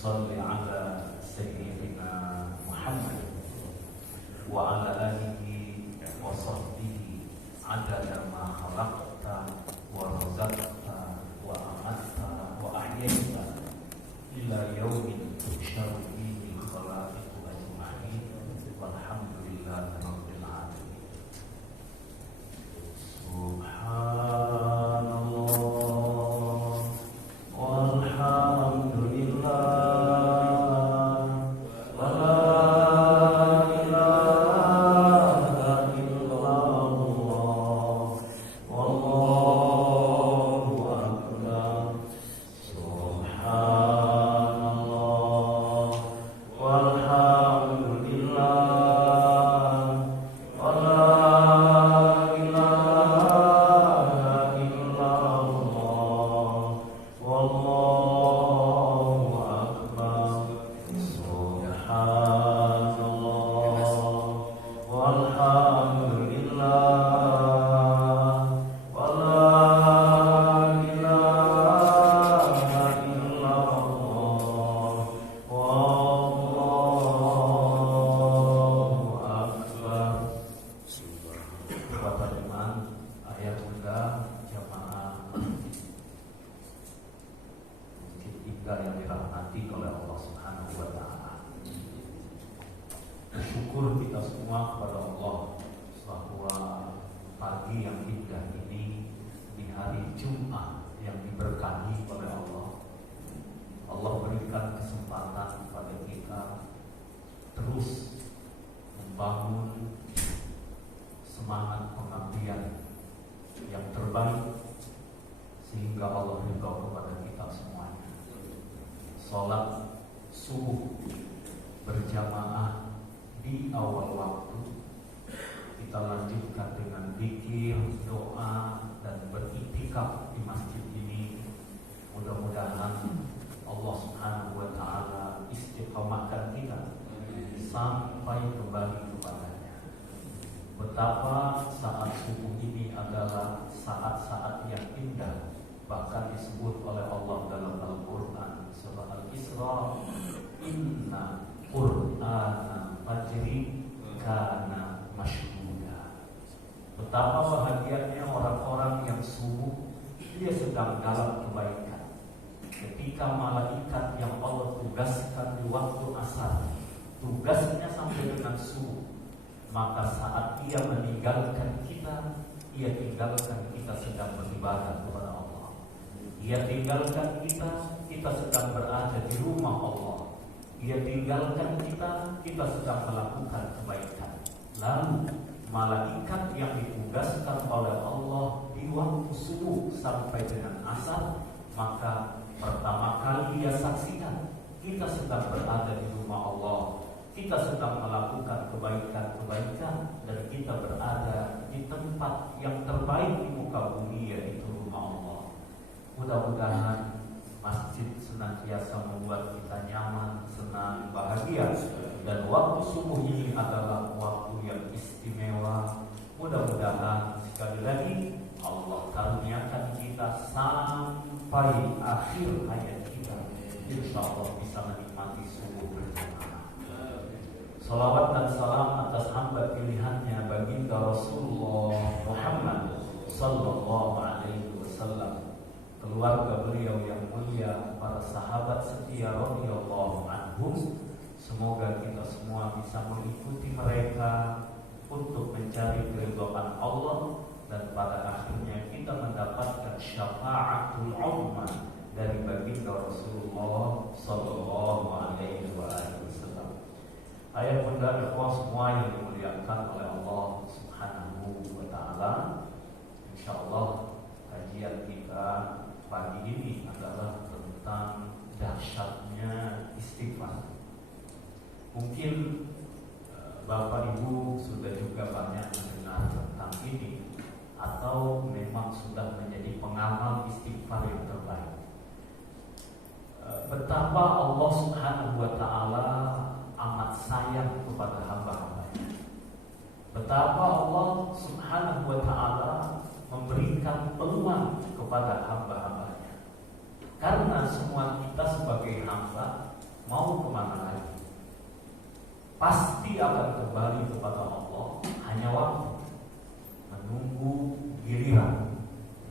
Shalli ala Sayyidina Muhammad wa ala alihi wa sahbihi adada ma khalaqta wa razaqta wa amatta wa ahyaita ila yaumin tuhsyaru fihi khalaiqu ajma'in walhamdulillahi rabbil alamin. Subhanallah walhamdulillah. Yang dirahmati oleh Allah Subhanahu wa Ta'ala, bersyukur kita semua kepada Allah bahwa pagi yang indah ini di hari Jumat yang diberkahi oleh Allah, Allah berikan kesempatan kepada kita terus membangun semangat pengabdian yang terbaik sehingga Allah ridha kepada kita semuanya. Sholat subuh berjamaah di awal waktu, kita lanjutkan dengan zikir, doa, dan beriktikaf di masjid ini. Mudah-mudahan Allah Subhanahu wa Ta'ala istiqomahkan kita sampai kembali kepadanya. Betapa saat subuh ini adalah saat-saat yang indah, bahkan disebut oleh Allah dalam Al-Quran surah Al-Isra, inna Qur'ana fajri kana masyhuda. Betapa bahagianya orang-orang yang subuh dia sedang dalam kebaikan. Ketika malaikat yang Allah tugaskan di waktu asar, tugasnya sampai dengan subuh, maka saat ia meninggalkan kita, ia tinggalkan kita sedang beribadah kepada Allah. Ia tinggalkan kita sedang berada di rumah Allah. Ia tinggalkan kita sedang melakukan kebaikan. Lalu malaikat yang ditugaskan oleh Allah di waktu subuh sampai dengan asar, maka pertama kali ia saksikan kita sedang berada di rumah Allah, kita sedang melakukan kebaikan-kebaikan, dan kita berada di tempat yang terbaik di muka bumi, yaitu rumah Allah. Mudah-mudahan masjid senantiasa membuat kita nyaman, senang, bahagia, dan waktu subuh ini adalah waktu yang istimewa. Mudah-mudahan sekali lagi Allah karuniakan kita sampai akhir hayat kita, insya Allah bisa menikmati subuh berjamaah. Salawat dan salam atas hamba pilihannya baginda Rasulullah Muhammad sallallahu alaihi wasallam, keluarga beliau yang mulia, para sahabat setia radhiyallahu anhum. Semoga kita semua bisa mengikuti mereka untuk mencari keridhaan Allah, dan pada akhirnya kita mendapatkan syafaatul uzma dari baginda Rasulullah sallallahu alaihi wasallam. Ayah bunda ikhwah semua yang dimuliakan oleh Allah Subhanahu wa Ta'ala, insyaallah kajian kita pagi ini adalah tentang dahsyatnya istighfar. Mungkin Bapak Ibu sudah juga banyak mendengar tentang ini, atau memang sudah menjadi pengamal istighfar yang terbaik. Betapa Allah Subhanahu wa Ta'ala amat sayang kepada hamba-hambanya. Betapa Allah Subhanahu wa Ta'ala memberikan peluang kepada hamba-hambanya. Karena semua kita sebagai hamba mau kemana lagi? Pasti akan kembali kepada Allah, hanya waktu menunggu giliran.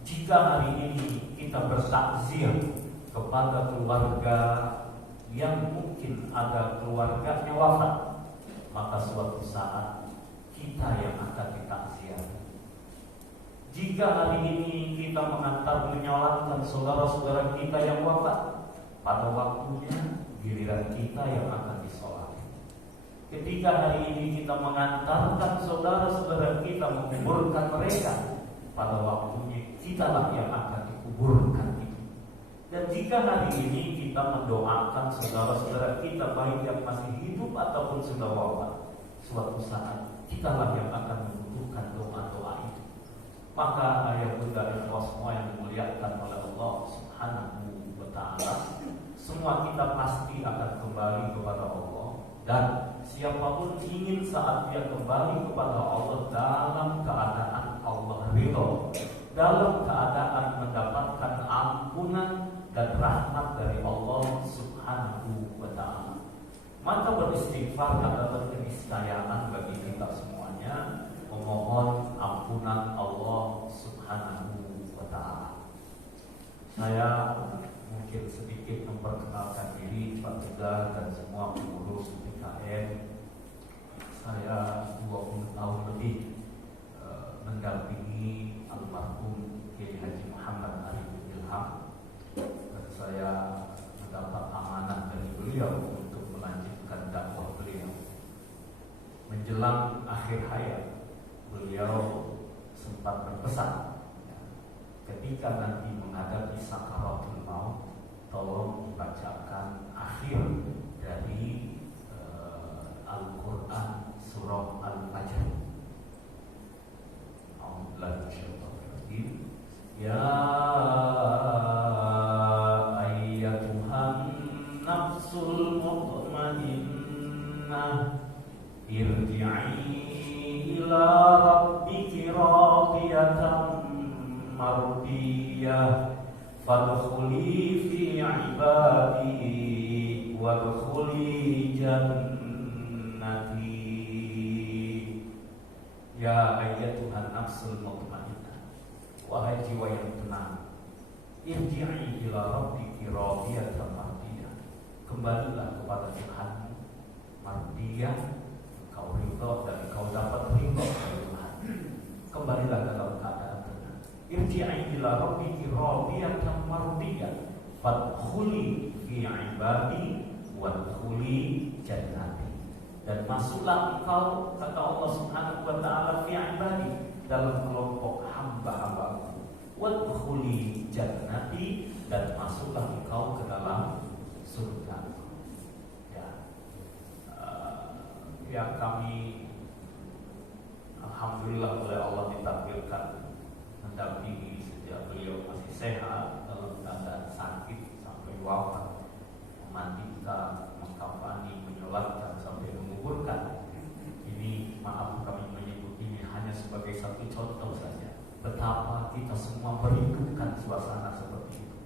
Jika hari ini kita bertakziah kepada keluarga yang mungkin ada keluarganya wafat, maka suatu saat kita yang akan ditakziah. Jika hari ini kita mengantar menyolatkan saudara-saudara kita yang wafat, pada waktunya giliran kita yang akan disolat. Ketika hari ini kita mengantarkan saudara-saudara kita menguburkan mereka, pada waktunya kitalah yang akan dikuburkan itu. Dan jika hari ini kita mendoakan saudara-saudara kita baik yang masih hidup ataupun sudah wafat, suatu saat kitalah yang akan membutuhkan doa-doa itu. Maka ayah bunda dan semua yang dimuliakan oleh Allah Subhanahu wa ta'ala, semua kita pasti akan kembali kepada Allah. Dan siapapun ingin saat dia kembali kepada Allah dalam keadaan Allah ridho, dalam keadaan mendapatkan ampunan dan rahmat dari Allah Subhanahu wa ta'ala, maka beristighfar adalah keniscayaan bagi kita semuanya, memohon ampunan Allah Subhanahu wa ta'ala. Saya mungkin sedikit memperkenalkan diri Pak Tegar dan semua pengurus PKM. Saya 20 tahun lebih mendampingi almarhum Kiai Haji Muhammad Arifin Ilham, dan saya mendapat amanah dari beliau untuk melanjutkan dakwah beliau. Menjelang akhir hayat, beliau sempat berpesan, ketika nanti menghadapi sakaratul maut, tolong dibacakan akhir dari Al-Quran surah Al-Fajr. Ya ayyatuhan nafsul mutmainnah, irji'i ila rabbiki radiyatan mardiyah, fadkhuli fi ibadi wadkhuli jannati. Ya ayyatuhan nafsul mutmainnah, wahai jiwa yang tenang, irji'i ila rabbiki radiyatan mardiyah, kembalilah kepada Tuhanmu mardiyah, engkau ridho dan engkau dapat ridho dari Tuhan. Kembalilah dalam keadaan tenang. Irji'i ila rabbiki radiyatan mardiyah, fadkhuli fi ibadi wadkhuli jannati, dan masuklah engkau, kata Allah Subhanahu wa ta'ala, fi ibadi, dalam kelompok hamba-hambaku, wadkhuli jannati, dan masuklah engkau ke dalam surga. Yang kami alhamdulillah oleh Allah ditampilkan mendampingi sejak beliau masih sehat, dalam keadaan sakit sampai wafat, memandikan, mengkafani, menyolatkan sampai menguburkan. Ini maaf kami menyebut ini hanya sebagai satu contoh saja betapa kita semua merindukan suasana seperti itu.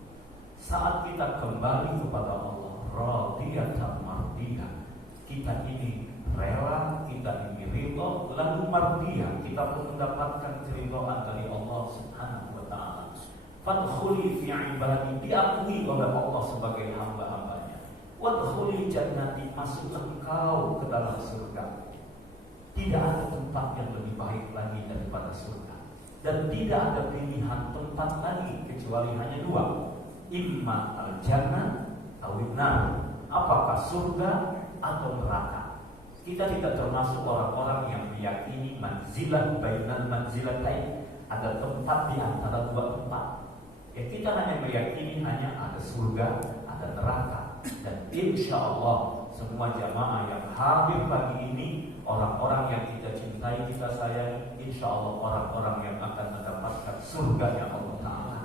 Saat kita kembali kepada Allah radiyatan mardiyah, kita ini rela, kita ini ridho, lalu mardiyah, kita pun mendapatkan keridhaan dari Allah Subhanahu wa ta'ala. Fadkhuli fi ibadi, diakui oleh Allah sebagai hamba-hambanya. Wadkhuli jannati, masuklah engkau ke dalam surga. Tidak ada tempat yang lebih baik lagi daripada surga, dan tidak ada pilihan tempat lagi kecuali hanya dua, imma al-jannah awin nar, apakah surga atau neraka. Kita tidak termasuk orang-orang yang meyakini manzilah bainal manzilatain, ada tempat di antara dua tempat. Ya, kita hanya meyakini hanya ada surga, ada neraka. Dan insya Allah semua jamaah yang hadir pagi ini, orang-orang yang kita cintai, kita sayangi, insya Allah orang-orang yang akan mendapatkan surganya Allah Ta'ala.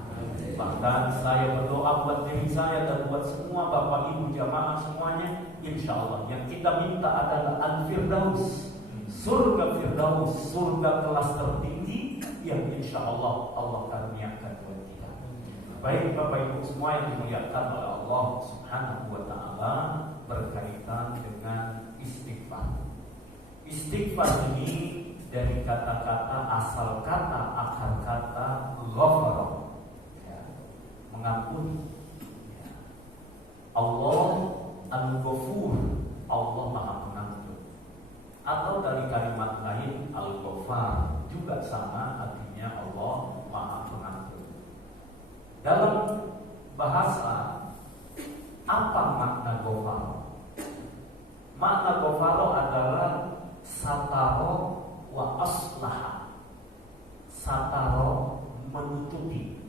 Bahkan saya berdoa buat diri saya dan buat semua bapak ibu jamaah semuanya, insya Allah yang kita minta adalah Al-Firdaus, surga Firdaus, surga kelas tertinggi yang insya Allah Allah karuniakan buat kita. Baik bapak ibu semua yang dimuliakan oleh Allah Subhanahu wa ta'ala, Istighfar ini dari kata-kata asal kata akar kata ghafara, ya, mengampuni. Ya. Allah Al-Ghafur, Allah Maha Pengampun. Atau dari kalimat lain Al-Ghafar juga sama, artinya Allah Maha Pengampun. Dalam bahasa, apa makna ghafar? Makna ghafar adalah sataro wa aslaha. Sataro menutupi,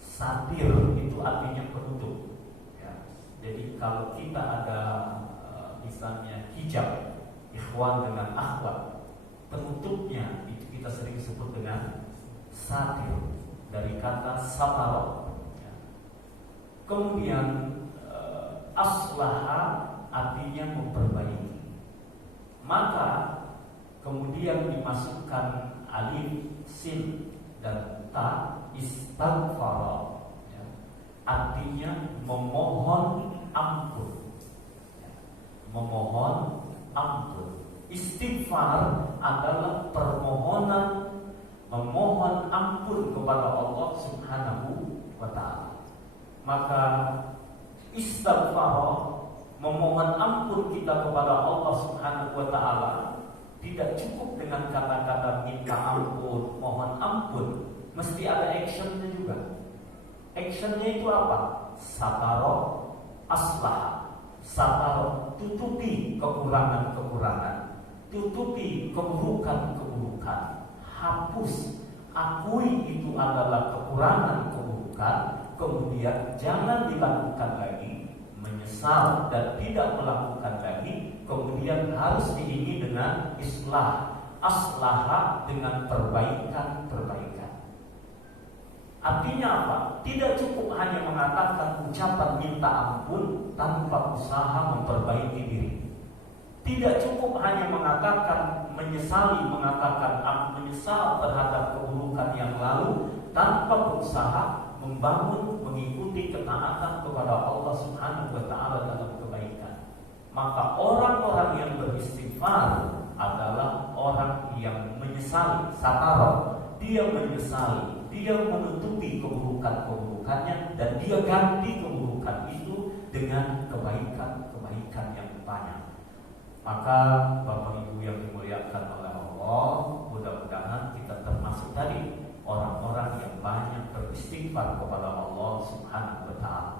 satir itu artinya penutup, ya. Jadi kalau kita ada misalnya hijab ikhwan dengan akhwat, penutupnya itu kita sering sebut dengan satir, dari kata sataro, ya. Kemudian aslaha artinya memperbaiki. Maka kemudian dimasukkan alif, sin, dan ta, istighfar, ya. Artinya memohon ampun, ya. Memohon ampun. Istighfar adalah permohonan, memohon ampun kepada Allah Subhanahu wa ta'ala. Maka istighfar, memohon ampun kita kepada Allah Subhanahu wa ta'ala, tidak cukup dengan kata-kata minta ampun, mohon ampun, mesti ada actionnya juga. Actionnya itu apa? Sataro aslah. Sataro, tutupi kekurangan-kekurangan, tutupi keburukan-keburukan, hapus, akui itu adalah kekurangan-keburukan, kemudian jangan dilakukan lagi, menyesal dan tidak melakukan lagi, kemudian harus diiringi dengan islah, aslaha, dengan perbaikan-perbaikan. Artinya apa? Tidak cukup hanya mengatakan ucapan minta ampun tanpa usaha memperbaiki diri. Tidak cukup hanya mengatakan menyesali, mengatakan aku menyesal terhadap keburukan yang lalu tanpa berusaha membangun, mengikuti ketaatan kepada Allah Subhanahu wa ta'ala dalam kebaikan. Maka orang-orang yang beristighfar adalah orang yang menyesali, satara. Dia menyesali, dia menutupi keburukan-keburukannya, dan dia ganti keburukan itu dengan kebaikan-kebaikan yang banyak. Maka Bapak Ibu yang dimuliakan oleh Allah, mudah-mudahan kita termasuk tadi orang-orang yang banyak beristighfar kepada Allah Subhanahu wa ta'ala.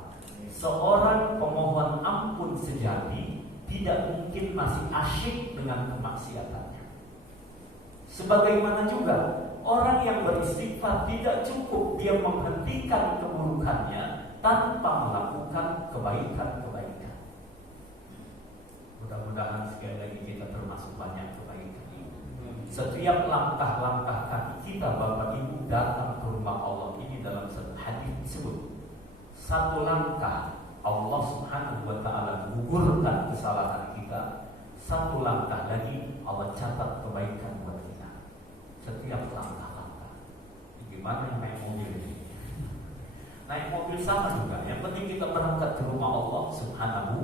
Seorang pemohon ampun sejati tidak mungkin masih asyik dengan kemaksiatannya. Sebagaimana juga orang yang beristighfar tidak cukup dia menghentikan keburukannya tanpa melakukan kebaikan-kebaikan. Mudah-mudahan sekali lagi kita termasuk banyak kebaikan ini. Setiap langkah-langkah kaki kita, Bapak Ibu, datang ke rumah Allah ini dalam satu hadis disebut, satu langkah Allah Subhanahu wa ta'ala gugurkan kesalahan kita, satu langkah lagi Allah catat kebaikan buat kita. Setiap langkah-langkah. Gimana yang naik mobil ini? Naik mobil sama juga. Yang penting kita berangkat ke rumah Allah Subhanahu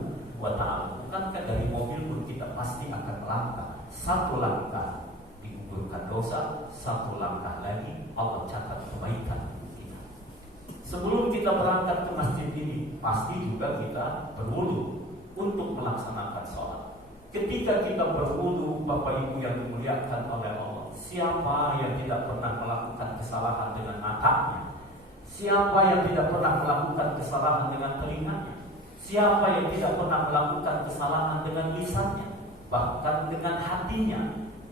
wa ta'ala. Bukankah dari mobil pun kita pasti akan melangkah. Satu langkah digugurkan dosa, satu langkah lagi Allah catat kebaikan kita. Sebelum kita berangkat ke masjid ini, pasti juga kita berwudu untuk melaksanakan sholat. Ketika kita berwudu, Bapak Ibu yang dimuliakan oleh Allah, siapa yang tidak pernah melakukan kesalahan dengan matanya? Siapa yang tidak pernah melakukan kesalahan dengan telinganya? Siapa yang tidak pernah melakukan kesalahan dengan lisannya, bahkan dengan hatinya?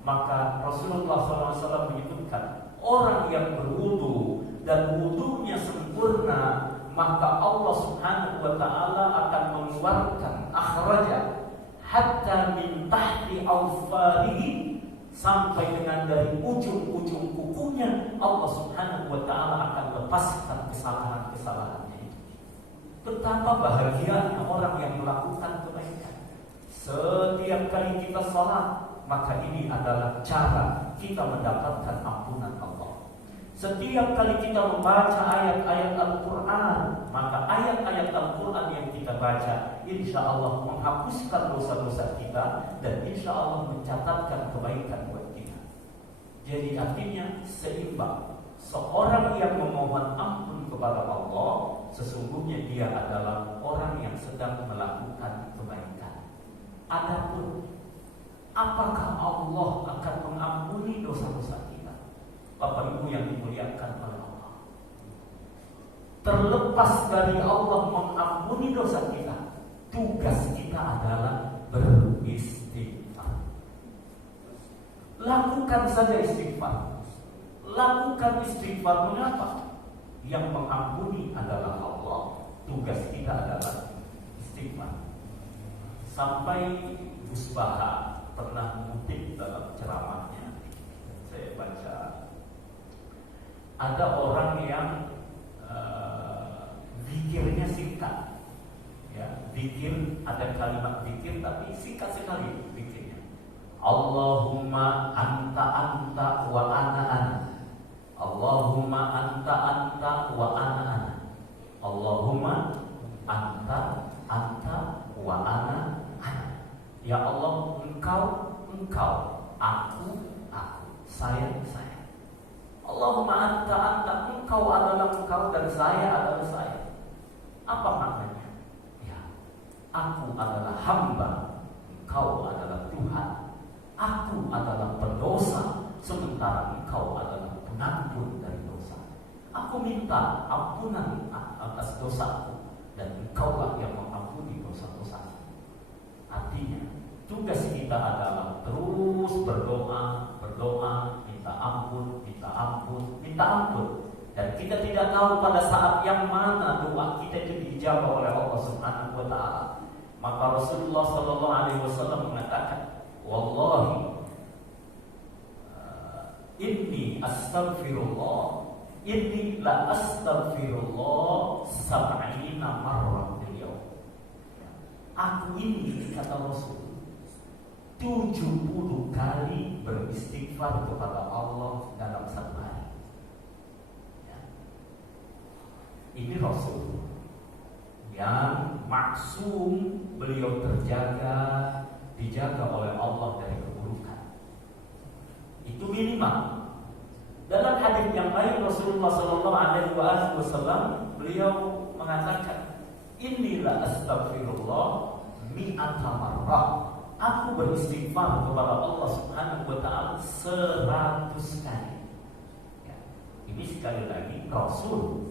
Maka Rasulullah SAW menyebutkan, orang yang berwudu dan wudunya sempurna, maka Allah Subhanahu wa ta'ala akan mengeluarkan akhraja hatta min tahti awfarihi, sampai dengan dari ujung-ujung kukunya Allah Subhanahu wa ta'ala akan lepaskan kesalahan-kesalahannya itu. Betapa bahagianya orang yang melakukan kebaikan. Setiap kali kita sholat, maka ini adalah cara kita mendapatkan ampunan Allah. Setiap kali kita membaca ayat-ayat Al-Quran, maka ayat-ayat Al-Quran yang kita baca insya Allah menghapuskan dosa-dosa kita dan insya Allah mencatatkan kebaikan buat kita. Jadi artinya seimbang. Seorang yang memohon ampun kepada Allah, sesungguhnya dia adalah orang yang sedang melakukan kebaikan. Adapun apakah Allah akan mengampuni dosa-dosa kita? Bapak Ibu yang dimuliakan oleh Allah, terlepas dari Allah mengampuni dosa kita, tugas kita adalah beristighfar. Lakukan saja istighfar. Lakukan istighfar. Mengapa? Yang mengampuni adalah Allah. Tugas kita adalah istighfar. Sampai Gus Baha pernah mengutip dalam ceramahnya, saya baca, ada orang yang zikirnya singkat, ya, zikir, ada kalimat zikir tapi singkat sekali zikirnya. Allahumma anta wa ana. Allahumma anta wa ana. Allahumma anta wa ana. Ya Allah, engkau, aku, saya. Allahumma anta, engkau adalah engkau dan saya adalah saya. Apa maknanya? Ya, aku adalah hamba, engkau adalah Tuhan. Aku adalah pendosa, sementara engkau adalah pengampun dari dosa. Aku minta ampunan atas dosaku dan engkaulah yang mengampuni dosa-dosaku. Artinya, tugas kita adalah terus berdoa, minta ampun. Dan kita tidak tahu pada saat yang mana doa kita itu dijawab oleh Allah Subhanahu wa taala. Maka Rasulullah sallallahu alaihi wasallam mengatakan, "Wallahi inni la astaghfirullah sab'ina marrah fil yawm." Aku ini, kata Rasul, 70 kali beristighfar kepada Allah dalam satu hari. Ya. Ini Rasul yang maksum, beliau dijaga oleh Allah dari keburukan. Itu minimal. Dalam hadis yang lain Rasulullah sallallahu alaihi wasallam beliau mengatakan, "Inilah astaghfirullah mi'ata marrah." Aku beristighfar kepada Allah Subhanahu wa taala 100 kali. Ya. Ini sekali lagi Rasul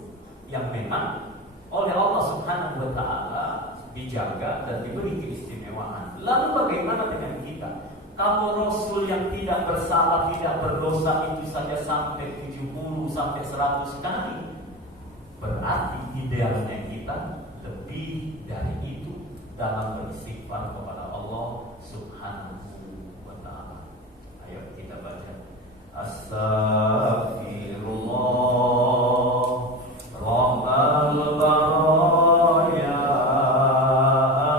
yang memang oleh Allah Subhanahu wa taala dijaga dan diberi keistimewaan. Lalu bagaimana dengan kita? Kalau Rasul yang tidak bersalah, tidak berdosa itu saja sampai 70 sampai 100 kali, berarti idealnya kita lebih dari itu dalam beristighfar kepada Allah Subhanahu wa ta'ala. Ayo kita baca. Astaghfirullah Rabbal baraya.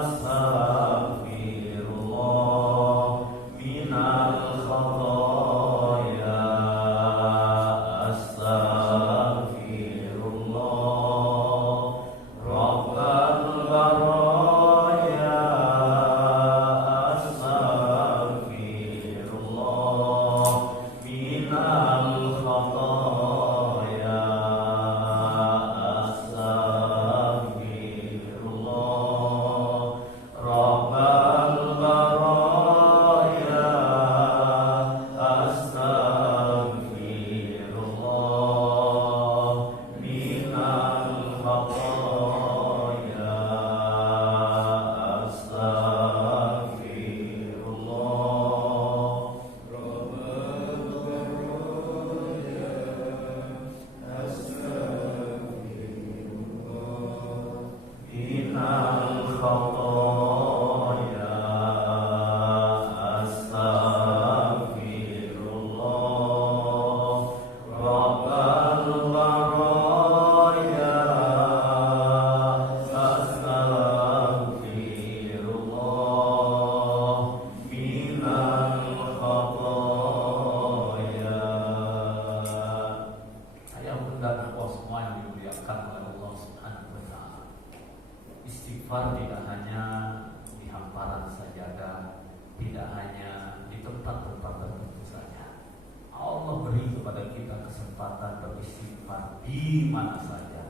Astaghfirullah minal khadaya. Astaghfirullah Rabbal baraya. Astaghfirullah minal khadaya. di mana saja,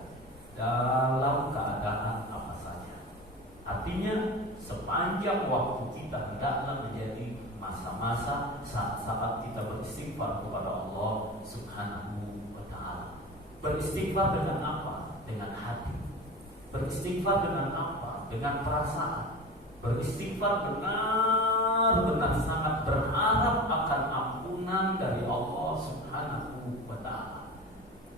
dalam keadaan apa saja. Artinya sepanjang waktu kita hendaklah menjadi masa-masa saat-saat kita beristighfar kepada Allah Subhanahu wa ta'ala. Beristighfar dengan apa? Dengan hati. Beristighfar dengan apa? Dengan perasaan. Beristighfar benar-benar sangat berharap akan ampunan dari Allah Subhanahu wa ta'ala.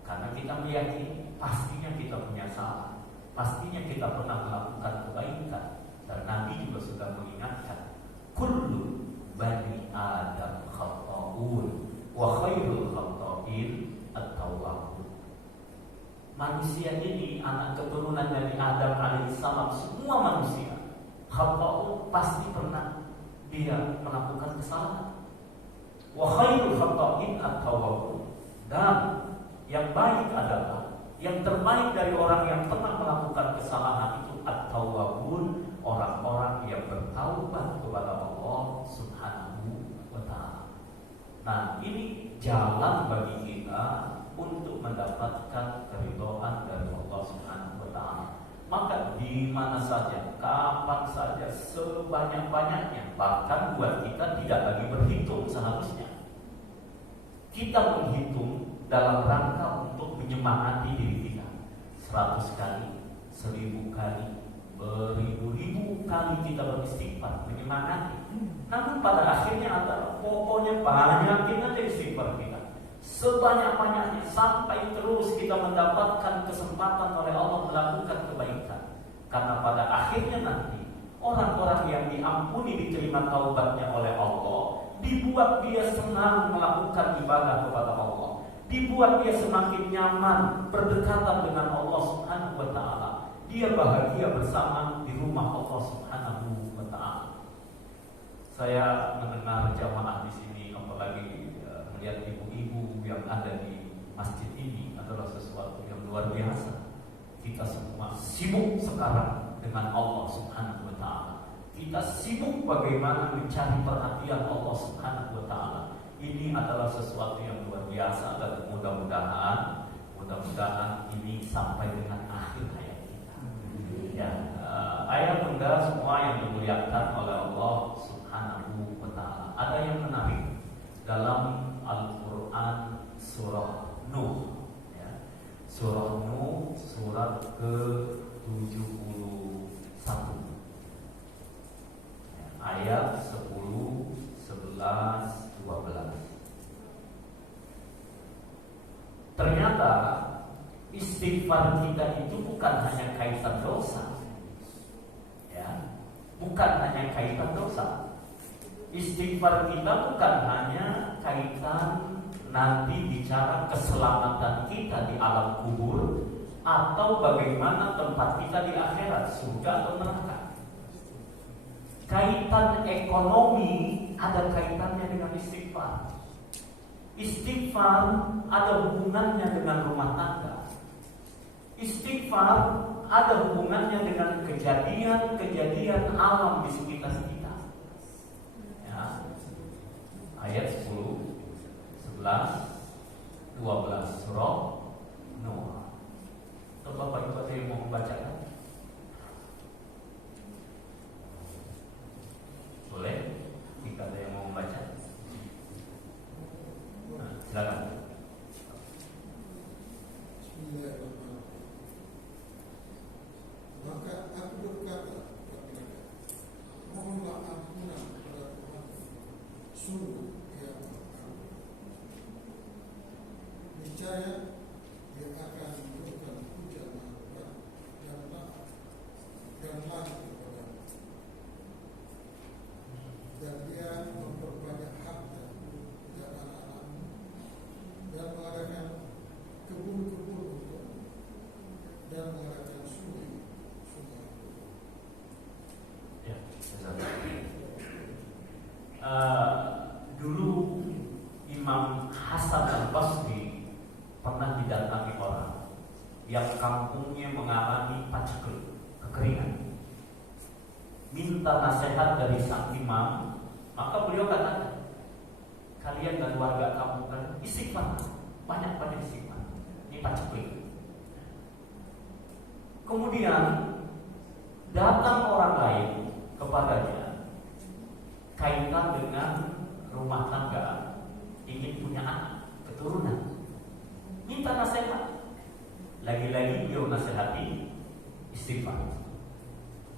Karena kita meyakini pastinya kita punya salah, pastinya kita pernah melakukan kebaikan. Dan Nabi juga sudah mengingatkan, kullu bani Adam khata'un wa khairul khata'in at-tawwabun. Manusia ini anak keturunan dari Adam alaihissalam, semua manusia khata'un, pasti pernah dia melakukan kesalahan. Wa khairul khata'in at-tawwabun, dan yang baik adalah, yang terbaik dari orang yang pernah melakukan kesalahan itu at-tawwabun, orang-orang yang bertaubat kepada Allah Subhanahu wa ta'ala. Nah, ini jalan bagi kita untuk mendapatkan keridhaan dari Allah Subhanahu wa ta'ala. Maka di mana saja, kapan saja, sebanyak-banyaknya, bahkan buat kita tidak lagi berhitung seharusnya. Kita menghitung dalam rangka untuk menyemangati diri kita. 100 kali, 1000 kali, beribu-ribu kali kita beristighfar, menyemangati. Namun pada akhirnya adalah pokoknya banyakin aja istighfar kita, sebanyak-banyaknya, sampai terus kita mendapatkan kesempatan oleh Allah melakukan kebaikan. Karena pada akhirnya nanti orang-orang yang diampuni, diterima taubatnya oleh Allah, dibuat dia senang melakukan ibadah kepada Allah, dibuat dia semakin nyaman berdekatan dengan Allah Subhanahu wa ta'ala. Dia bahagia bersama di rumah Allah Subhanahu wa ta'ala. Saya mendengar jamaah di sini, apalagi melihat ibu-ibu yang ada di masjid ini, adalah sesuatu yang luar biasa. Kita semua sibuk sekarang dengan Allah Subhanahu wa ta'ala. Kita sibuk bagaimana mencari perhatian Allah Subhanahu wa ta'ala. Ini adalah sesuatu yang luar biasa, dan mudah-mudahan ini sampai dengan akhir hayat kita. Ya, ayah bunda semua yang dimuliakan oleh Allah Subhanahu wa ta'ala. Ada yang menarik dalam Al-Quran surah Nuh, ya. Surah Nuh surat ke-71, ya, ayat 10, 11, 12. Ternyata istighfar kita itu bukan hanya kaitan dosa, ya, bukan hanya kaitan dosa. Istighfar kita bukan hanya kaitan nanti bicara keselamatan kita di alam kubur, atau bagaimana tempat kita di akhirat, surga atau neraka. Kaitan ekonomi ada kaitannya dengan istighfar. Istighfar ada hubungannya dengan rumah tangga. Istighfar ada hubungannya dengan kejadian-kejadian alam di sekitar kita. Ya. Ayat 10, 11, 12 surah Nuh. Atau Bapak Ibu ada yang mau membacakan? Boleh? Jika ada yang mau membaca, silakan. Maka aku berkata kepada mereka, mohonlah ampunan kepada Tuhan, sungguh Dia Maha. Niscaya Dia akan menurunkan hujan rahmat dan langit kepadamu, dan Dia memperbanyak harta dan anak-anakmu, dan mengadakan kebun-kebun untukmu, dan mengadakan sungai. Ya, dulu Imam Hasan Al-Basri pernah didatangi orang yang kampungnya mengalami paceklik, kekeringan. Minta nasihat dari sang imam, maka beliau katakan, kalian dan warga kampung kan istighfar, banyak-banyak istighfar. Ini paceklik. Kemudian datang orang lain kepadanya kaitan dengan rumah tangga, ingin punya anak, keturunan, minta nasihat. Lagi-lagi beliau nasihati istighfar.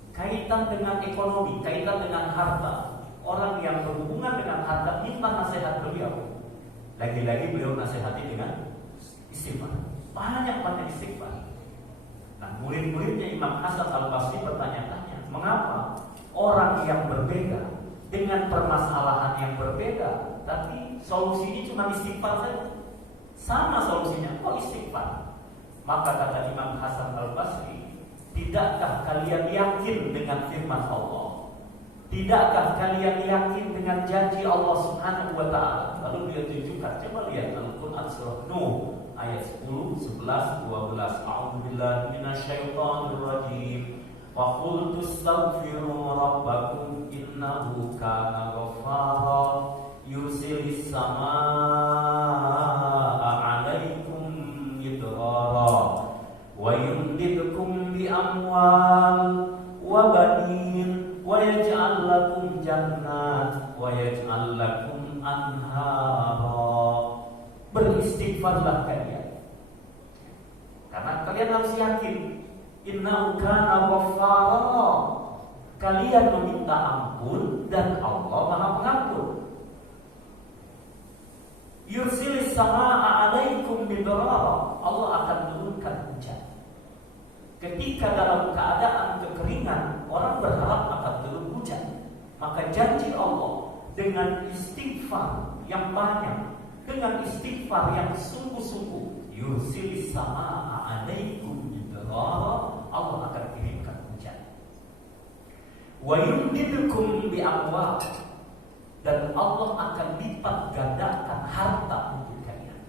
Kaitan dengan ekonomi, kaitan dengan harta, orang yang berhubungan dengan harta minta nasihat beliau. Lagi-lagi beliau nasihati dengan istighfar. Banyak-banyak istighfar. Nah, murid-muridnya Imam Hasan Al-Basri bertanya-tanya, mengapa orang yang berbeda dengan permasalahan yang berbeda, tapi solusinya cuma istighfar saja? Sama solusinya, kok istighfar? Maka kata Imam Hasan Al-Basri, tidakkah kalian yakin dengan firman Allah? Tidakkah kalian yakin dengan janji Allah Subhanahu wa ta'ala? Lalu dia tunjukkan, coba lihat Al-Quran surah Nuh ayat 10, 11, 12. A'udzubillahi minasyaitonir rajim. Wa qultu astaghfiru rabbakum innahu kana ghaffara yursilis samaa'a 'alaikum midrara wa yumdidkum bi amwal wa banin wa yaj'al lakum jannat wa yaj'al lakum anhara. Beristighfarlah kalian, karena kalian harus yakin innahu kana ghaffara. Kalian meminta ampun dan Allah Maha Pengampun. Yursilis samaa'a 'alaikum midrara. Allah akan turunkan hujan. Ketika dalam keadaan kekeringan, orang berharap akan turun hujan. Maka janji Allah dengan istighfar yang banyak, dengan istighfar yang sungguh-sungguh, yursilis samaa'a 'alaikum midrara, Allah akan kirimkan hujan. Wa yumdidkum bi amwal, dan Allah akan lipat gandakan harta untuk kalian.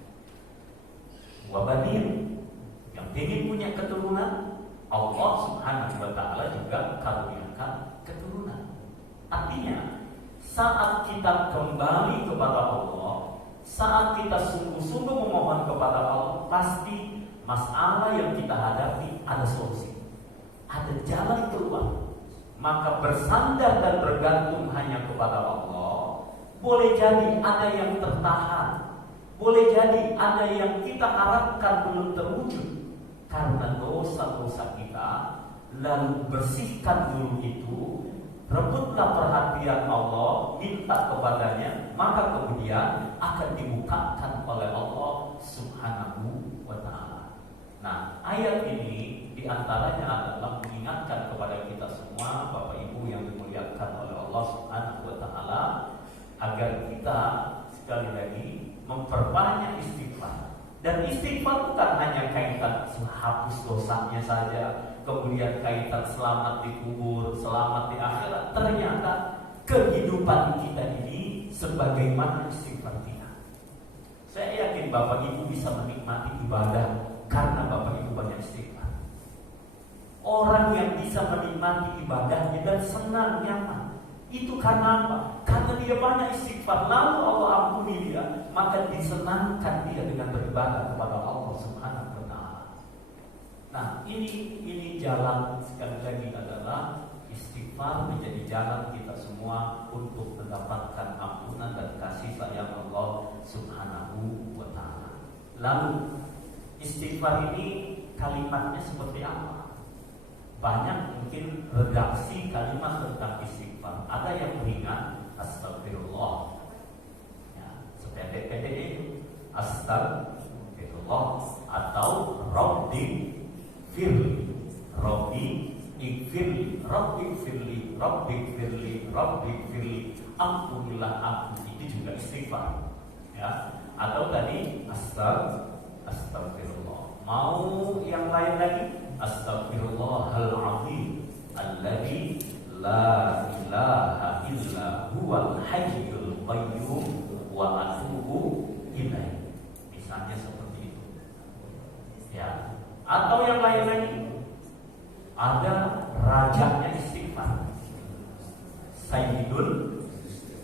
Wa banin, yang ingin punya keturunan, Allah Subhanahu wa ta'ala juga karuniakan keturunan. Artinya, saat kita kembali kepada Allah, saat kita sungguh-sungguh memohon kepada Allah, pasti masalah yang kita hadapi ada solusi, ada jalan keluar. Maka bersandar dan bergantung hanya kepada Allah, boleh jadi ada yang tertahan, boleh jadi ada yang kita harapkan belum terwujud karena dosa-dosa kita. Lalu bersihkan dulu itu, rebutlah perhatian Allah, minta kepadanya, maka kemudian akan dibukakan oleh Allah Subhanahu wa ta'ala. Nah, ayat ini diantaranya adalah mengingatkan kepada kita semua, Bapak Ibu yang dimuliakan oleh Allah Subhanahu wa ta'ala, agar kita sekali lagi memperbanyak istighfar. Dan istighfar bukan hanya kaitan menghapus dosanya saja, kemudian kaitan selamat di kubur, selamat di akhirat. Ternyata kehidupan kita ini sebagaimana istighfar kita. Saya yakin Bapak Ibu bisa menikmati ibadah karena Bapak Ibu banyak istighfar. Orang yang bisa menikmati ibadahnya dan senang, nyaman, itu karena apa? Karena dia banyak istighfar, lalu Allah ampuni dia, maka disenangkan dia dengan beribadah kepada Allah Subhanahu wa ta'ala. Nah, ini jalan sekali lagi adalah istighfar menjadi jalan kita semua untuk mendapatkan ampunan dan kasih sayang Allah Subhanahu wa ta'ala. Lalu istighfar ini kalimatnya seperti apa? Banyak mungkin redaksi kalimat tentang istighfar. Ada yang ringan, astagfirullah, ya, sependek-pendek itu astagfirullah, atau Rabbi firli, Rabbi ikfirli, Rabbi firli, Rabbi firli, Rabbi firli, ampunilah aku. Itu juga istighfar, ya. Atau tadi astagfirullah. Mau yang lain lagi? Astaghfirullahaladzim alladzi la ilaha illa huwal hayyul qayyum wa atubu ilaih. Misalnya seperti itu, ya. Atau yang lain lagi, ada rajanya istighfar, Sayyidul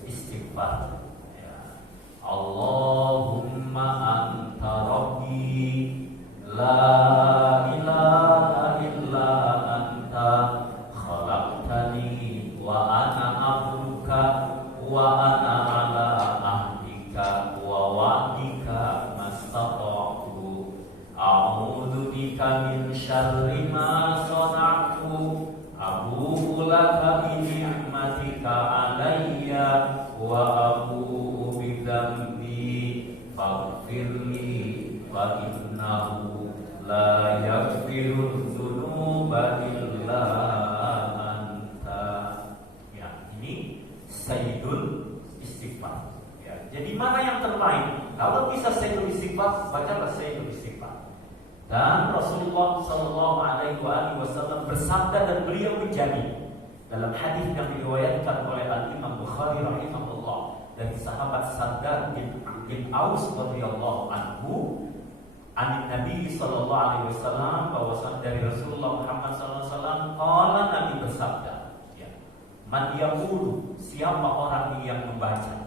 istighfar, ya. Allahumma anta rabbi ana abduka wa ana ala ahdika wa wa'dika mastata'tu a'udzu bika min syarri ma sana'tu abu'u laka bi ni'matika 'alayya wa abu'u bi dzambi faghfirli fa innahu la yaghfiru dzunuba illa anta. Ya, ini Sayyidul Istighfar. Ya, jadi mana yang terbaik? Kalau bisa Sayyidul Istighfar, bacalah Sayyidul Istighfar. Dan Rasulullah Shallallahu Alaihi Wasallam bersabda dan beliau menjadi dalam hadis yang diriwayatkan oleh Al Imam Bukhari rahimahullah dari sahabat Saddad bin Aus radhiyallahu anhu, an Nabi Shallallahu Alaihi Wasallam, bahwasanya dari Rasulullah Muhammad Sallallahu Alaihi Wasallam, qala, Nabi bersabda, ya, man yaqulu, siapa orang yang membaca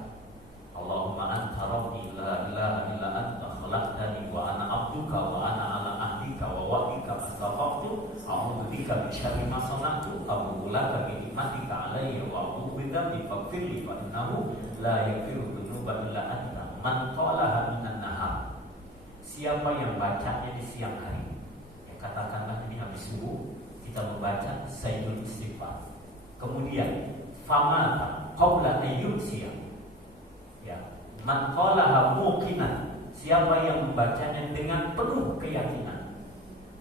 Allahumma anta rabbi la ilaha illa anta khalaqtani wa ana abduka wa ana ala ahdika wa wa'dika astaqtu a'udzu bika min syarri ma sana'tu abu'u laka bi ni'matika 'alayya wa abu'u bi dzambi faghfirli fa innahu la yaghfiru dzunuba illa anta man qalaha minan nahar. Siapa yang bacanya di siang hari, ya, katakanlah ini habis subuh kita membaca Sayyidul Istighfar, kemudian famata qabla ayyumsiya, ya, man qalaha muqinan, siapa yang membacanya dengan penuh keyakinan,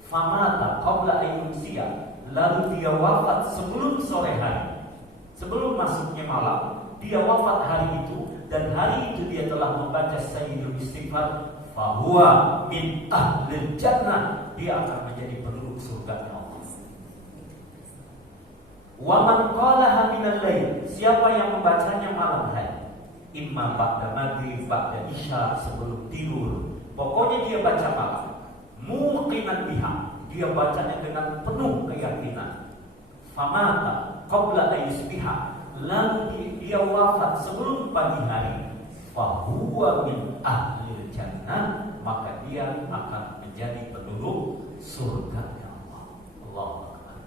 famata qabla ayyumsiya, lalu dia wafat sebelum sore hari, sebelum masuknya malam dia wafat hari itu, dan hari itu dia telah membaca Sayyidul Istighfar, fahuwa min ahlil jannah, dia akan menjadi penduduk surga Allah. Wa man qalaha minal lail, siapa yang membacanya malam hari, imma ba'da maghrib, ba'da isya, sebelum tidur, pokoknya dia baca malam, muqinan biha, dia bacanya dengan penuh keyakinan, famata qabla ayyusbiha, lalu dia wafat sebelum pagi hari, fahuwa min ahlil jannah, maka dia akan menjadi penduduk surga Allah. Allahu Akbar.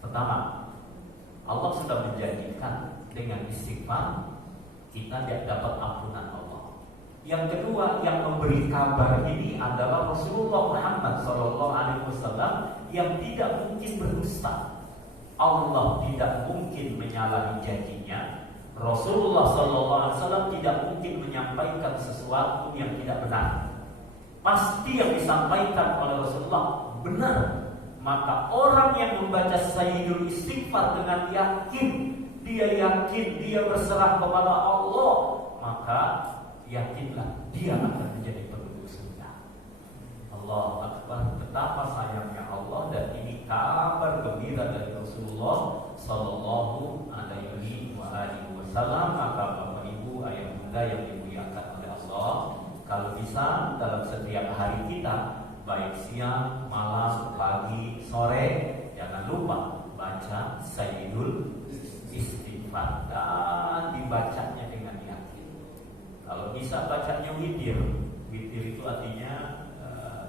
Pertama, Allah sudah menjanjikan dengan istighfar kita dapat ampunan Allah. Yang kedua, yang memberi kabar ini adalah Rasulullah Muhammad SAW yang tidak mungkin berdusta. Allah tidak mungkin menyalahi janjinya. Rasulullah SAW tidak mungkin menyampaikan sesuatu yang tidak benar. Pasti yang disampaikan oleh Rasulullah benar. Maka orang yang membaca Sayyidul Istighfar dengan yakin, dia berserah kepada Allah, maka yakinlah dia akan menjadi penduduk surga. Allahu Akbar. Betapa sayangnya Allah, dan ini kabar gembira dari Rasulullah Sallallahu Alaihi Wasallam. Maka Bapak Ibu, ayah bunda yang dimuliakan oleh Allah, kalau bisa dalam setiap hari kita, baik siang, malam, pagi, sore, jangan lupa baca Sayyidul Istighfar dan dibacanya dengan yakin. Kalau bisa bacanya witir. Witir itu artinya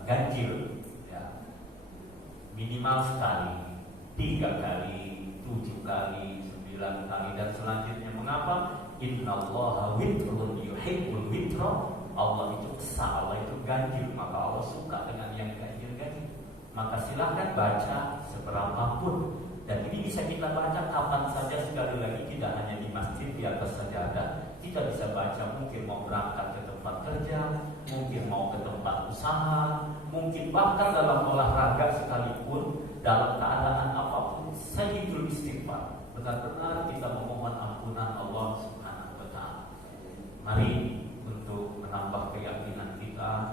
ganjil, ya. Minimal sekali, 3 kali, 7 kali, 9 kali, dan selanjutnya. Mengapa? Innallaha witrun yuhibbul witra. Allah itu esa, Allah itu ganjil, maka Allah suka dengan yang ganjil-ganjil. Maka silahkan baca seberapapun. Dan ini bisa kita baca kapan saja, sekali lagi tidak hanya di masjid di atas sajadah. Kita bisa baca mungkin mau berangkat ke tempat kerja, mungkin mau ke tempat usaha, mungkin bahkan dalam olahraga sekalipun, dalam keadaan apapun. Sayyidul Istighfar, benar-benar kita memohon ampunan Allah Subhanahu wa Ta'ala. Mari untuk menambah keyakinan kita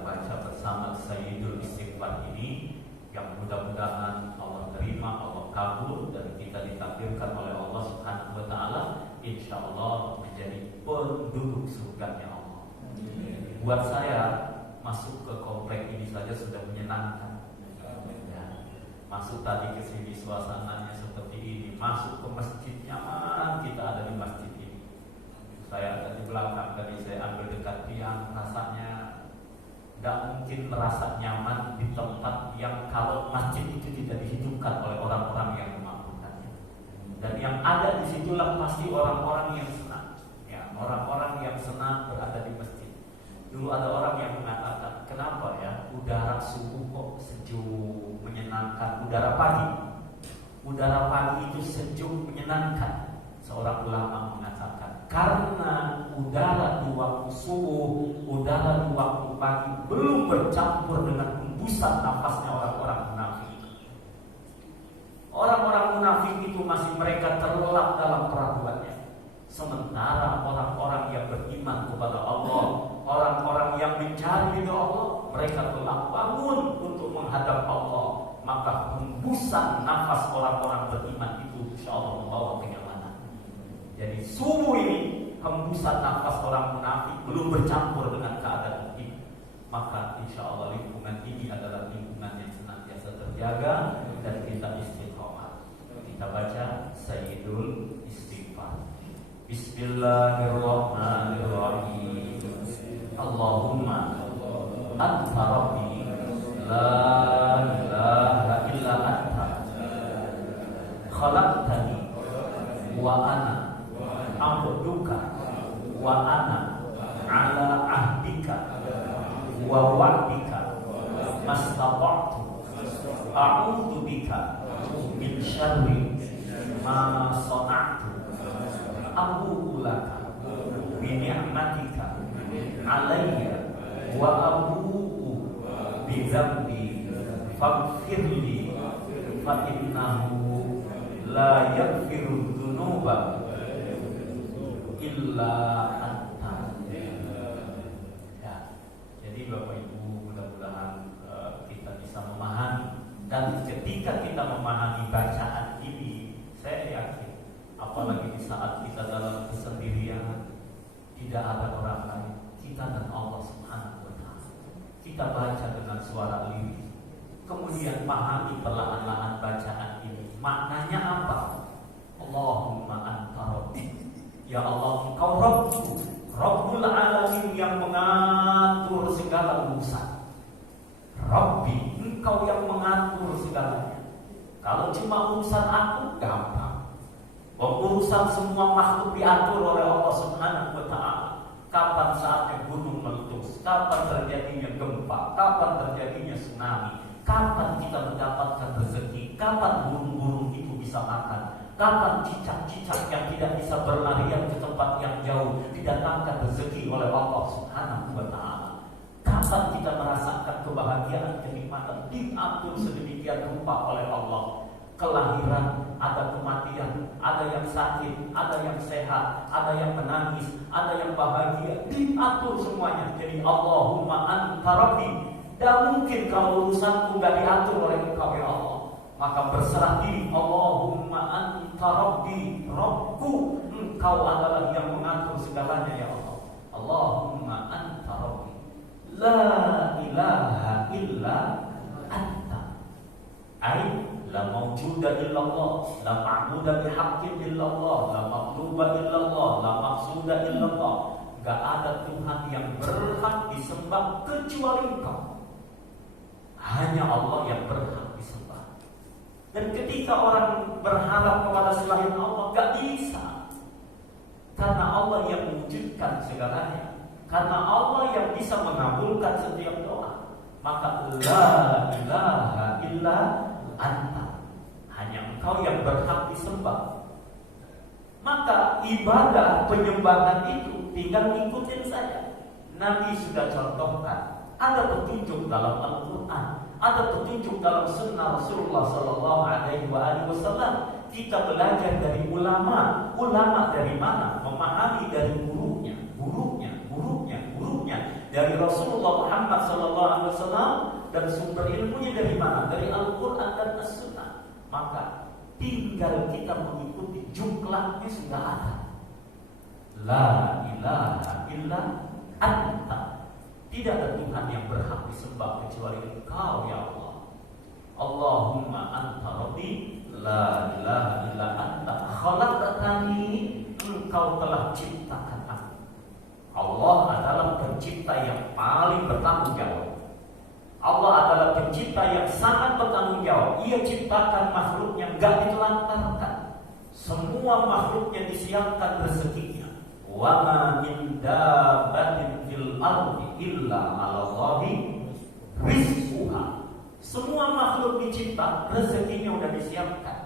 baca bersama Sayyidul Istighfar ini, yang mudah-mudahan Allah terima, Allah kabul, dan kita ditakdirkan oleh Allah Subhanahu wa Ta'ala insyaallah menjadi penduduk surganya Allah. Buat saya, masuk ke komplek ini saja sudah menyenangkan. Ya. Masuk tadi ke sini suasananya seperti ini, masuk ke masjid nyaman, kita ada di masjid ini. Saya ada di belakang, tadi saya ambil dekat tiang, rasanya tidak mungkin merasa nyaman di tempat yang kalau masjid itu tidak dihidupkan oleh orang-orang yang memampukannya. Dan yang ada disitulah pasti orang-orang yang senang. Ya, orang-orang yang senang berada di masjid. Dulu ada orang yang mengatakan, kenapa ya udara subuh kok sejuk, menyenangkan, udara pagi itu sejuk, menyenangkan. Seorang ulama mengatakan, karena udara di waktu subuh, udara di waktu pagi belum bercampur dengan hembusan nafasnya orang-orang munafik. Orang-orang munafik itu masih mereka terlelap dalam peraduannya. Sementara orang-orang yang beriman kepada Allah, orang-orang yang mencari ridha Allah, mereka telah bangun untuk menghadap Allah. Maka hembusan nafas orang-orang beriman itu insya Allah membawa kenyamanan. Jadi subuh ini hembusan nafas orang munafik belum bercampur dengan keadaan ini. Maka insya Allah lingkungan ini adalah lingkungan yang senantiasa terjaga dan kita istiqomah. Kita baca Sayyidul Istighfar. Bismillahirrahmanirrahim. Allahumma anta rabbi la ilaha illa anta khalaqtani wa ana abduka wa ana ala ahdika wa wa'dika mastata'tu a'udzu bika min syarri ma sana'tu abu'u laka bi ni'matika alayya wa abu'u bi dzambi faghfirli fa innahu la yaghfiru dzunuba illa anta. Ya. Jadi Bapak Ibu, mudah-mudahan kita bisa memahami, dan ketika kita memahami bacaan ini, saya yakin apalagi di saat kita dalam kesendirian, tidak ada orang lain, kita dan Allah Subhanahu wa Ta'ala. Kita baca dengan suara lirik, kemudian pahami perlahan-lahan bacaan ini. Maknanya apa? Allahumma anta rabbi. Ya Allah, Engkau Rabbku, Rabbul Alamin yang mengatur segala urusan. Rabbi, Engkau yang mengatur segalanya. Kalau cuma urusan aku, gampang. Urusan semua makhluk diatur oleh Allah Subhanahu wa Ta'ala. Kapan saatnya gunung meletus, kapan terjadinya gempa, kapan terjadinya tsunami, kapan kita mendapatkan rezeki, kapan burung-burung itu bisa makan, kapan cicak-cicak yang tidak bisa berlarian ke tempat yang jauh didatangkan rezeki oleh Allah Subhanahu wa Ta'ala. Kapan kita merasakan kebahagiaan, kenikmatan diatur sedemikian rupa oleh Allah. Kelahiran, ada kematian, ada yang sakit, ada yang sehat, ada yang menangis, ada yang bahagia, diatur semuanya. Jadi Allahumma anta rabbi. Dan mungkin kalau urusanku gak diatur oleh Engkau ya Allah, maka berserah diri. Allahumma anta rabbi, Rabbku, Engkau adalah yang mengatur segalanya ya Allah. Allahumma anta rabbi, la ilaha illa anta. La mawjuda illallah, la ma'buda bihaqqin illallah, la maqluba illallah, la maqsuda illallah. Gak ada Tuhan yang berhak disembah kecuali Engkau. Hanya Allah yang berhak disembah. Dan ketika orang berharap kepada selain Allah, gak bisa. Karena Allah yang mewujudkan segalanya, karena Allah yang bisa mengabulkan setiap doa. Maka la ilaha illa anta, hanya Engkau yang berhak disembah. Maka ibadah penyembahan itu tinggal ikutin saja. Nabi sudah contohkan, ada petunjuk dalam Al-Quran, ada petunjuk dalam sunnah Rasulullah Sallallahu Alaihi Wasallam. Kita belajar dari ulama. Ulama dari mana? Memahami dari gurunya, dari Rasulullah Muhammad Sallallahu Alaihi Wasallam. Dan sumber ilmunya dari mana? Dari Al-Quran dan As-Sunnah. Maka tinggal kita mengikuti, jumlahnya sudah ada. La ilaha illa anta. Tidak ada Tuhan yang berhak disembah kecuali Engkau ya Allah. Allahumma anta rabbi, la ilaha illa anta khalaqtani. Engkau telah ciptakan aku. Allah adalah pencipta yang paling bertanggung jawab. Allah adalah pencipta yang sangat bertanggung jawab. Ia ciptakan makhluk yang gak ditelantarkan. Semua makhluknya disiapkan rezekinya. Wa ma min dabbatin fil ardi illa 'ala Allahi rizquha. Semua makhluk dicipta, rezekinya udah disiapkan.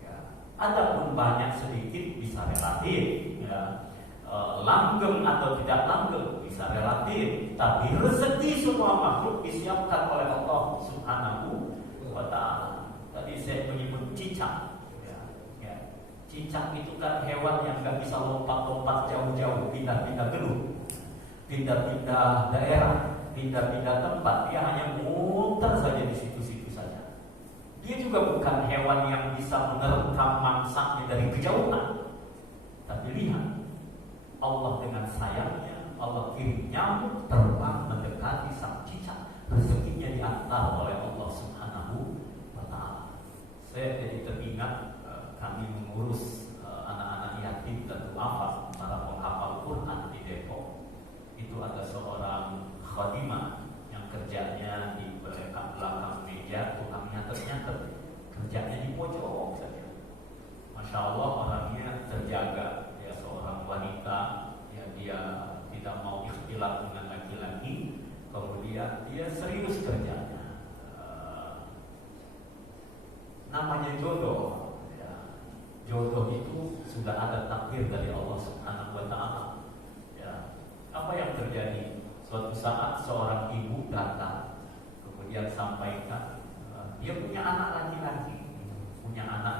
Ya. Adapun banyak sedikit bisa relatif, ya. Langgeng atau tidak langgeng bisa relatif, tapi rezeki semua makhluk disiapkan oleh Allah Subhanahu wa ta'ala. Tadi saya menyebut cicak. Ya. Cicak itu kan hewan yang gak bisa lompat-lompat jauh-jauh, pindah-pindah gedung, pindah-pindah daerah, pindah-pindah tempat. Dia hanya muter saja di situ-situ saja. Dia juga bukan hewan yang bisa menerkam mangsanya dari kejauhan. Tapi lihat, Allah dengan sayangnya, Allah kirim nyamuk terbang mendekati sang cicak. Rezekinya diantar oleh Allah Subhanahu wa ta'ala. Saya jadi teringat kami mengurus anak-anak yatim dan duafa, para penghafal Quran di Depok. Itu ada seorang khadimah yang kerjanya di belakang meja, tukang nyatet-nyatet. Kerjanya di pojok saja. Masya Allah, orangnya terjaga. Seorang wanita yang dia tidak mau ikhtilat dengan laki-laki, kemudian dia serius kerjanya. Namanya jodoh. Ya. Jodoh itu sudah ada takdir dari Allah Subhanahu wa ta'ala. Ya. Apa yang terjadi? Suatu saat seorang ibu datang, kemudian sampaikan dia punya anak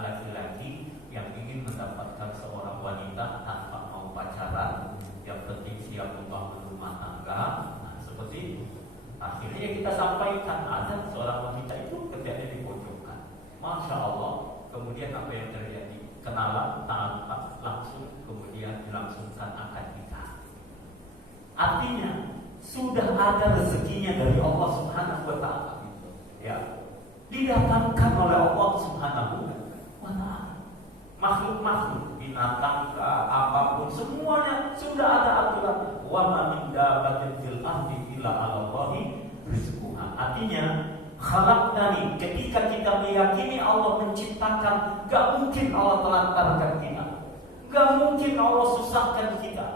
laki-laki yang ingin mendapatkan seorang wanita tanpa mau pacaran, yang penting siap membangun rumah tangga. Nah, seperti itu. Akhirnya kita sampaikan ada seorang wanita itu kerjanya di pojokan. Masya Allah. Kemudian apa yang terjadi? Kenalan, tanpa langsung, kemudian dilangsungkan akad nikah. Artinya sudah ada rezekinya dari Allah Subhanahu wa ta'ala. Ya, didatangkan oleh Allah Subhanahu wa ta'ala. Makhluk-makhluk, binatang, apapun, semuanya sudah ada aturan. Wa ma min dabbatin fil ardi illa 'ala Allahi rizquha. Artinya, khalaqtani, ketika kita meyakini Allah menciptakan, gak mungkin Allah telantarkan kita, gak mungkin Allah susahkan kita,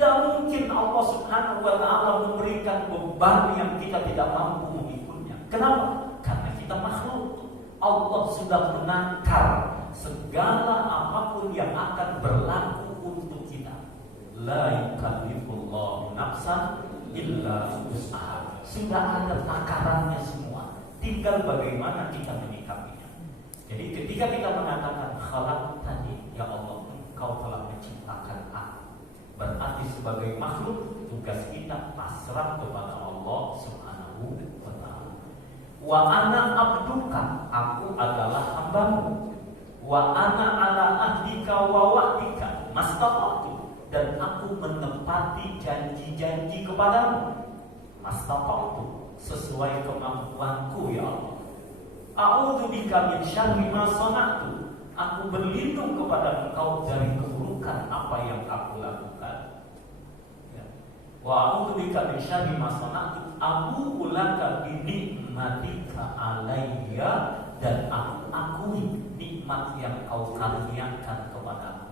gak mungkin Allah Subhanahu wa ta'ala memberikan beban yang kita tidak mampu memikulnya. Kenapa? Karena kita makhluk. Allah sudah menakar segala apapun yang akan berlaku untuk kita. La yukallifullahu nafsan illa wus'aha. Sudah ada takarannya semua. Tinggal bagaimana kita menyikapinya. Jadi ketika kita mengatakan khalaqtani, ya Allah, Engkau telah menciptakan aku, berarti sebagai makhluk tugas kita pasrah kepada Allah Subhanahu wa ta'ala. Wa ana abduka, aku adalah hambamu. Wa ana ala ahdika wa wa'dika mastata'tu, dan aku menepati janji-janji kepadamu. Mastata'tu, sesuai kemampuanku ya Allah. A'udzubika min syarri ma sana'tu, aku berlindung kepada Engkau dari keburukan apa yang aku lakukan. Ya. Wa a'udzubika min syarri ma sana'tu, abu'u laka bi ni'matika alayya, dan aku akui nikmat yang Kau karuniakan kepadaku.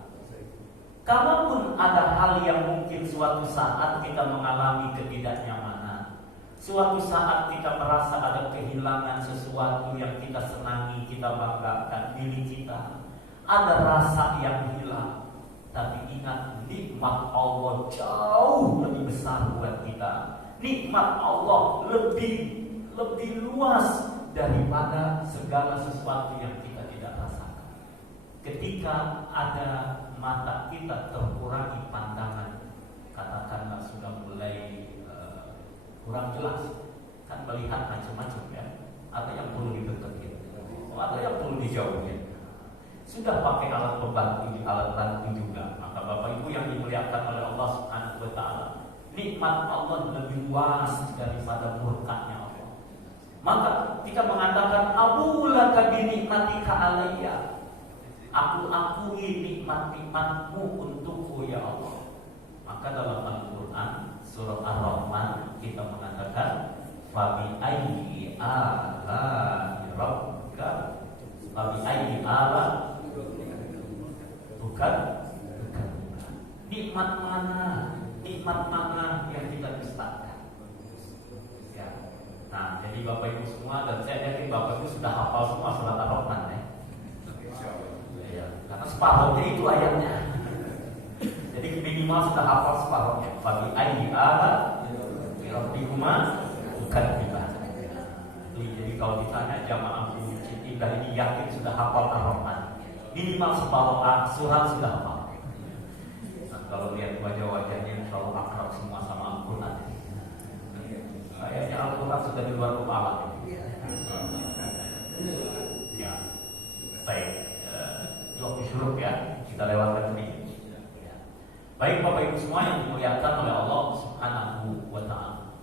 Kalaupun ada hal yang mungkin suatu saat kita mengalami ketidaknyamanan, suatu saat kita merasa ada kehilangan sesuatu yang kita senangi, kita banggakan diri kita, ada rasa yang hilang, tapi ingat nikmat Allah jauh lebih besar buat kita. Nikmat Allah lebih luas daripada segala sesuatu yang kita tidak rasakan. Ketika ada mata kita terkurangi pandangan, katakanlah sudah mulai kurang jelas, kan melihat macam-macam ya. Ada yang perlu dideketin, ada yang perlu dijauhin. Sudah pakai alat bantu juga. Maka Bapak Ibu yang dimuliakan oleh Allah Subhanahu wa ta'ala, nikmat Allah lebih luas daripada murkanya Allah. Maka kita mengatakan Abu laka bi nikmatika alayya, aku akui nikmat-nikmatmu untukku ya Allah. Maka dalam Al-Quran surah Ar-Rahman kita mengatakan fabi ayyi ala rabbika, fabi ayyi ala bukan riba. Nikmat mana yang kita dustakan? Ya. Nah, jadi Bapak Ibu semua, dan saya yakin Bapak Ibu sudah hafal semua surat Ar-Rahman ya. Ya, karena separuhnya itu ayatnya. Jadi minimal sudah hafal separuhnya. Bagi ayyi ala rabbikuma tukadziban. Jadi kalau ditanya jamaah Indah ini yakin sudah hafal Ar-Rahman, minimal separuh surat sudah hafal. Nah, kalau lihat wajah-wajahnya kalau akrab semua sama Al-Quran. Kayaknya Al-Quran sudah di luar kepala. Ya, baik. Waktu syuruk ya, kita lewatkan ini. Baik Bapak Ibu semua yang dimuliakan oleh Allah Subhanahu wa Ta'ala.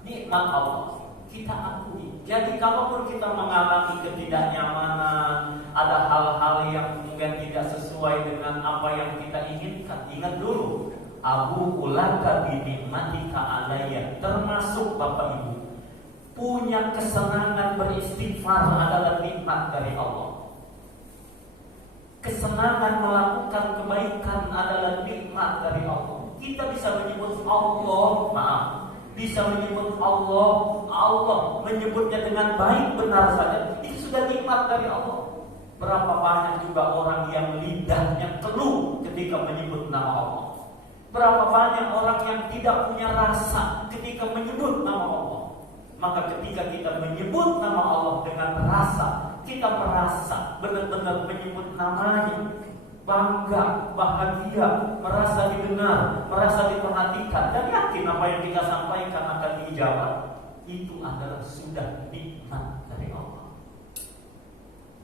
Nikmat Allah kita akui. Jadi kalaupun kita mengalami ketidaknyamanan, ada hal-hal yang mungkin tidak sesuai dengan apa yang kita inginkan, ingat dulu, Abu ulaka bi nikmatika alayya. Termasuk Bapak Ibu punya kesenangan beristighfar adalah nikmat dari Allah. Kesenangan melakukan kebaikan adalah nikmat dari Allah. Kita bisa menyebut Allah, bisa menyebut Allah menyebutnya dengan baik benar saja, itu sudah nikmat dari Allah. Berapa banyak juga orang yang lidahnya keluh ketika menyebut nama Allah. Berapa banyak orang yang tidak punya rasa ketika menyebut nama Allah. Maka ketika kita menyebut nama Allah dengan rasa, kita merasa benar-benar menyebut namanya, bangga, bahagia, merasa didengar, merasa diperhatikan, dan yakin apa yang kita sampaikan akan dijawab. Itu adalah sudah nikmat dari Allah.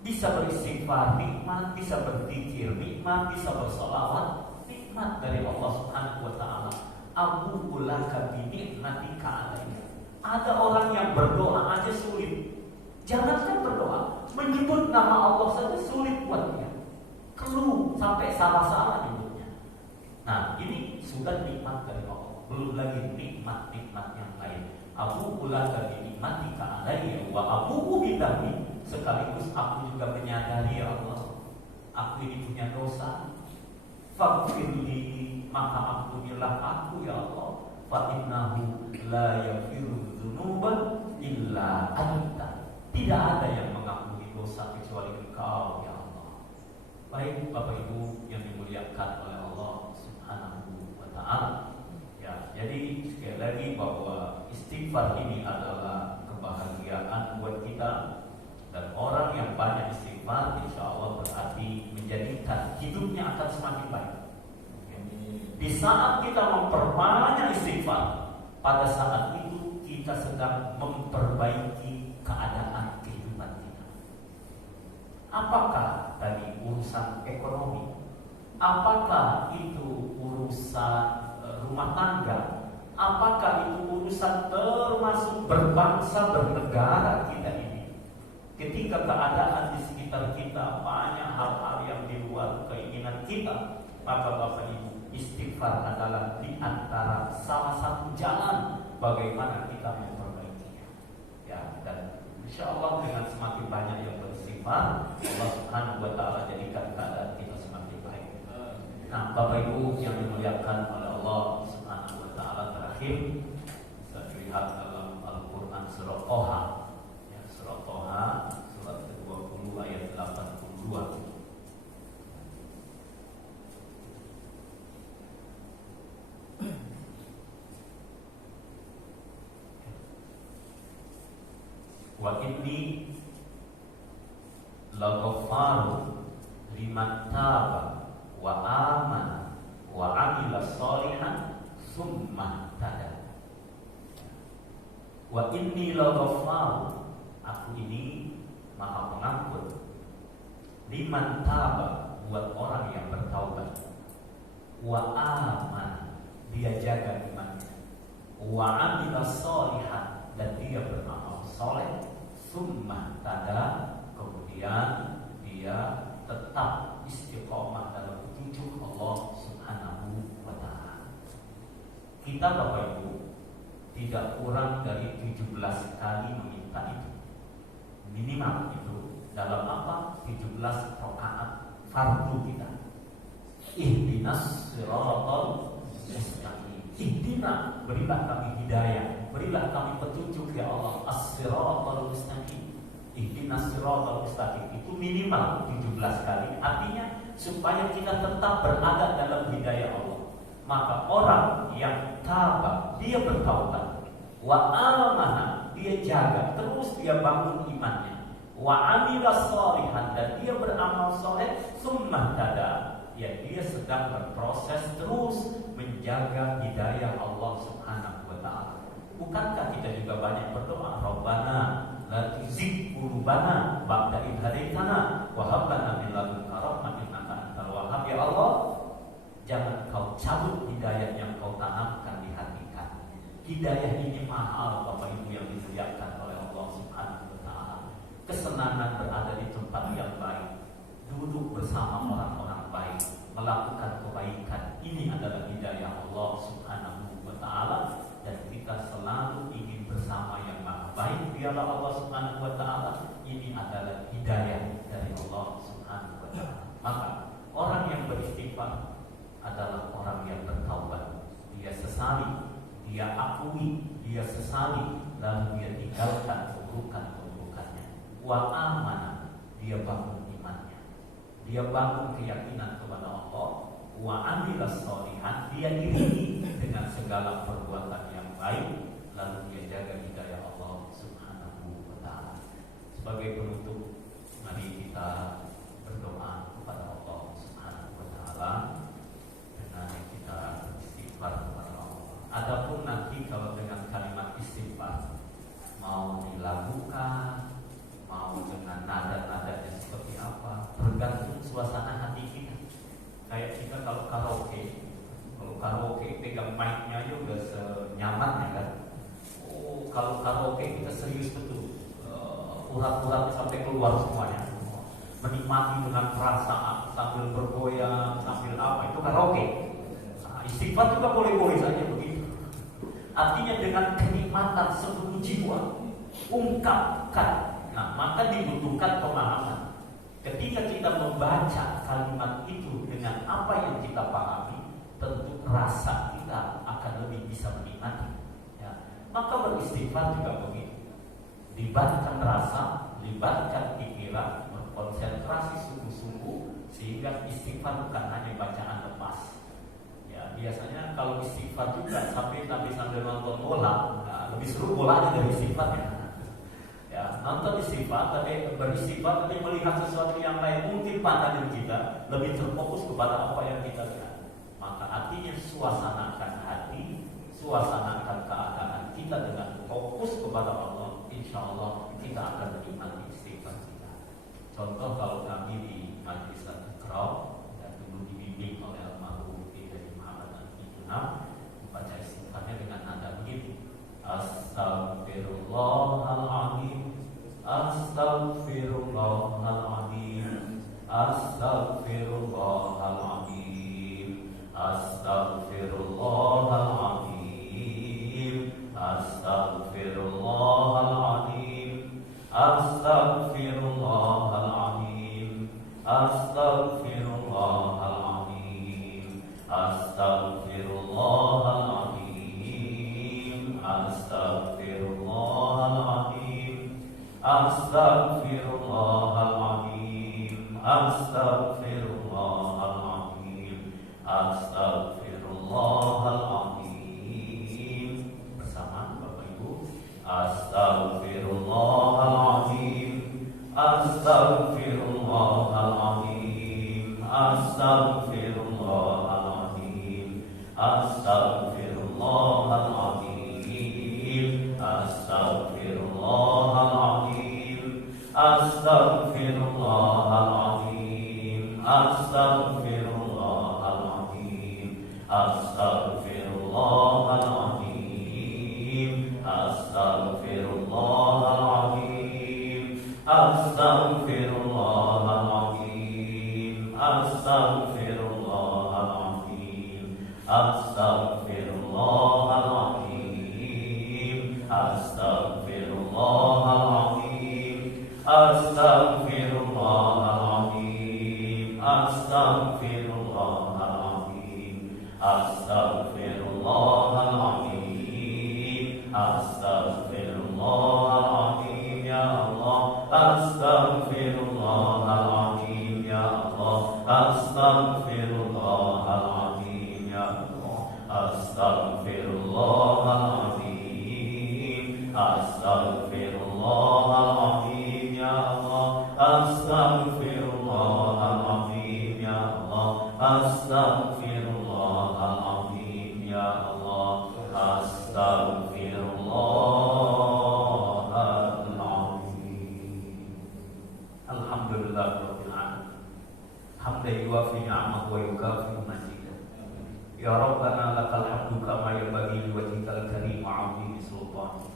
Bisa beristighfar, nikmat. Bisa berzikir, nikmat. Bisa bersolawat, nikmat dari Allah Subhanahu wa Ta'ala. Abu ulaka bi nikmatika alayya. Ada orang yang berdoa aja sulit. Jangankan berdoa, menyebut nama Allah saja sulit buat dia. Keluh sampai salah-salah nyebutnya. Nah, ini sudah nikmat dari Allah. Belum lagi nikmat-nikmat yang lain. Abu ulaka bi nikmatika alayya wa abu bidami. Sekaligus aku juga menyadari ya Allah, aku ini punya dosa. Faghfirli, maka ampunilah aku ya Allah. Fa innahu la yaghfiru dzunuba illa anta. Tidak ada yang mengampuni dosa kecuali Engkau ya Allah. Baik Bapak Ibu yang dimuliakan oleh Allah Subhanahu wa Ta'ala. Ya, jadi sekali lagi bahwa istighfar ini adalah kebahagiaan buat kita, dan orang yang banyak istighfar insya Allah berarti menjadikan hidupnya akan semakin baik. Di saat kita memperbanyak istighfar, pada saat itu kita sedang memperbaiki keadaan kehidupan kita. Apakah tadi urusan ekonomi? Apakah itu urusan rumah tangga? Apakah itu urusan termasuk berbangsa bernegara kita ini? Ketika keadaan di sekitar kita banyak hal-hal yang di luar keinginan kita, maka Bapak Ibu, istighfar adalah di antara salah satu jalan bagaimana kita memperbaikinya. Ya, dan insya Allah dengan semakin banyak yang beristighfar, Allah Subhanahu wa Ta'ala jadikan keadaan kita semakin baik. Nah, Bapak Ibu yang dimuliakan oleh Allah Subhanahu wa Ta'ala, terakhir kita lihat dalam Al-Quran surah Toha. Ya, surah Toha, surat ke-20 ayat 82. Wa inni laghaffaru liman taba wa amana wa amila sholihan summa tada. Wa inni laghaffaru, aku ini Maha Pengampun, liman taba, buat orang yang bertaubat, wa amana, dia jaga imannya, wa amila sholihan, dan dia beramal soleh, summa tada, kemudian dia tetap istiqomah dalam petunjuk Allah Subhanahu wa Ta'ala. Kita Bapak Ibu tidak kurang dari 17 kali meminta itu, minimal itu dalam apa? 17 rakaat fardu kita. Ihdinas siratal mustaqim. Ihdina, berilah kami hidayah, berilah kami petunjuk ya Allah. As-siratal mustaqim. Ihdinas siratal mustaqim itu minimal 17 kali. Artinya supaya kita tetap berada dalam hidayah Allah. Maka orang yang tabah, dia bertaubat, wa amana, dia jaga terus, dia bangun imannya, wa amila sholihan, dan dia beramal soleh, summa tada, ya dia sedang berproses terus menjaga hidayah Allah Subhanahu wa ta'ala. Bukankah kita juga banyak berdoa, Rabbana la tuzigh qulubana ba'da idh hadaitana wa hab lana min ladunka rahmatan innaka antal wahhab. Ya Allah, jangan kau cabut hidayah yang kau tanamkan di hati kami. Hidayah ini mahal, Bapak Ibu yang dimuliakan oleh Allah Subhanahu wa ta'ala. Kesenangan berada di tempat yang baik, duduk bersama orang-orang baik, melakukan kebaikan, ini adalah hidayah Allah Subhanahu wa ta'ala. Dan kita selalu ingin bersama yang maha baik, dialah Allah Subhanahu wa ta'ala. Ini adalah hidayah dari Allah Subhanahu wa ta'ala. Maka orang yang beristighfar adalah orang yang bertaubat. Dia sesali, dia akui, dia sesali, lalu dia tinggalkan keburukan-keburukannya. Wa amana, dia bangun imannya, dia bangun keyakinan kepada Allah. Wa amila sholihan, dia iringi dengan segala perbuatan yang baik, lalu dia jaga hidayah Allah Subhanahu wa ta'ala. Sebagai penutup, mari kita berdoa kepada Allah Subhanahu wa ta'ala. Kita istighfar kepada Allah. Adapun nanti kalau dengan kalimat istighfar mau dilakukan, mau dengan nada-nadanya seperti apa, tergantung suasana hati kita. Kayak kita kalau karaoke pegang mic-nya aja udah senyaman ya kan. Oh, kalau karaoke kita serius betul, urat-urat sampai keluar semuanya, menikmati dengan perasaan sambil bergoyang, sambil apa, itu karaoke. Istighfar juga boleh-boleh saja begitu. Artinya dengan kenikmatan sepenuh jiwa, ungkapkan. Nah, maka dibutuhkan pemahaman. Ketika kita membaca kalimat itu dengan apa yang kita pahami, tentu rasa kita akan lebih bisa menikmati. Ya. Maka beristighfar juga begitu. Libatkan rasa, libatkan pikiran, berkonsentrasi sungguh-sungguh, sehingga istighfar bukan hanya bacaan lepas. Biasanya kalau istighfar juga sambil nonton bola, nah, lebih seru bolanya dari istighfarnya. Ya, nonton istighfar, tapi beristighfar, tapi melihat sesuatu yang lain, mungkin pandangan kita lebih terfokus kepada apa yang kita lihat. Maka artinya suasanakan hati, suasanakan keadaan kita dengan fokus kepada Allah. Insya Allah kita akan menikmati istighfar kita. Contoh kalau kami di Majelis Al-Iqra, dan dulu dibimbing oleh membaca istighfarnya dengan nada begini: Astaghfirullahaladzim, Astaghfirullahaladzim, Astaghfirullahaladzim, Astaghfirullahaladzim, Astaghfirullahaladzim, Astaghfirullahaladzim, Astaghfirullahaladzim, Astaghfirullahaladzim, Astaghfirullahaladzim, Astaghfirullahaladzim, Astaghfirullahaladzim, Astaghfirullahaladzim. Bersama Bapak Ibu, Astaghfirullahaladzim, Astaghfirullahaladzim, Astaghfirullahaladzim, Astaghfirullahaladzim, Astaghfirullahaladzim, Astaghfirullahaladzim, Astaghfirullahaladzim, Astaghfirullahaladzim, Astaghfirullahaladzim, Astaghfirullahaladzim, Astaghfirullahaladzim, Astaghfirullahaladzim, Astaghfirullahaladzim, Astaghfirullahaladzim, Astaghfirullahaladzim, Astaghfirullahaladzim, astaghfirullahaladzim, astaghfirullahaladzim ya Allah, astaghfirullahaladzim ya Allah, astaghfirullahaladzim ya Allah, astaghfirullahaladzim, astaghfirullahaladzim ya Allah, astaghfirullahaladzim ya Allah, astaghfirullahaladzim ya Allah, astaghfirullahaladzim. Alhamdulillahirabbil alamin. Hamdan yuwafi ni'amahu wa yukafi mazidah. Ya Rabbana lakal hamdu kama yanbaghi liwajhikal karim wa 'azimi sultanik.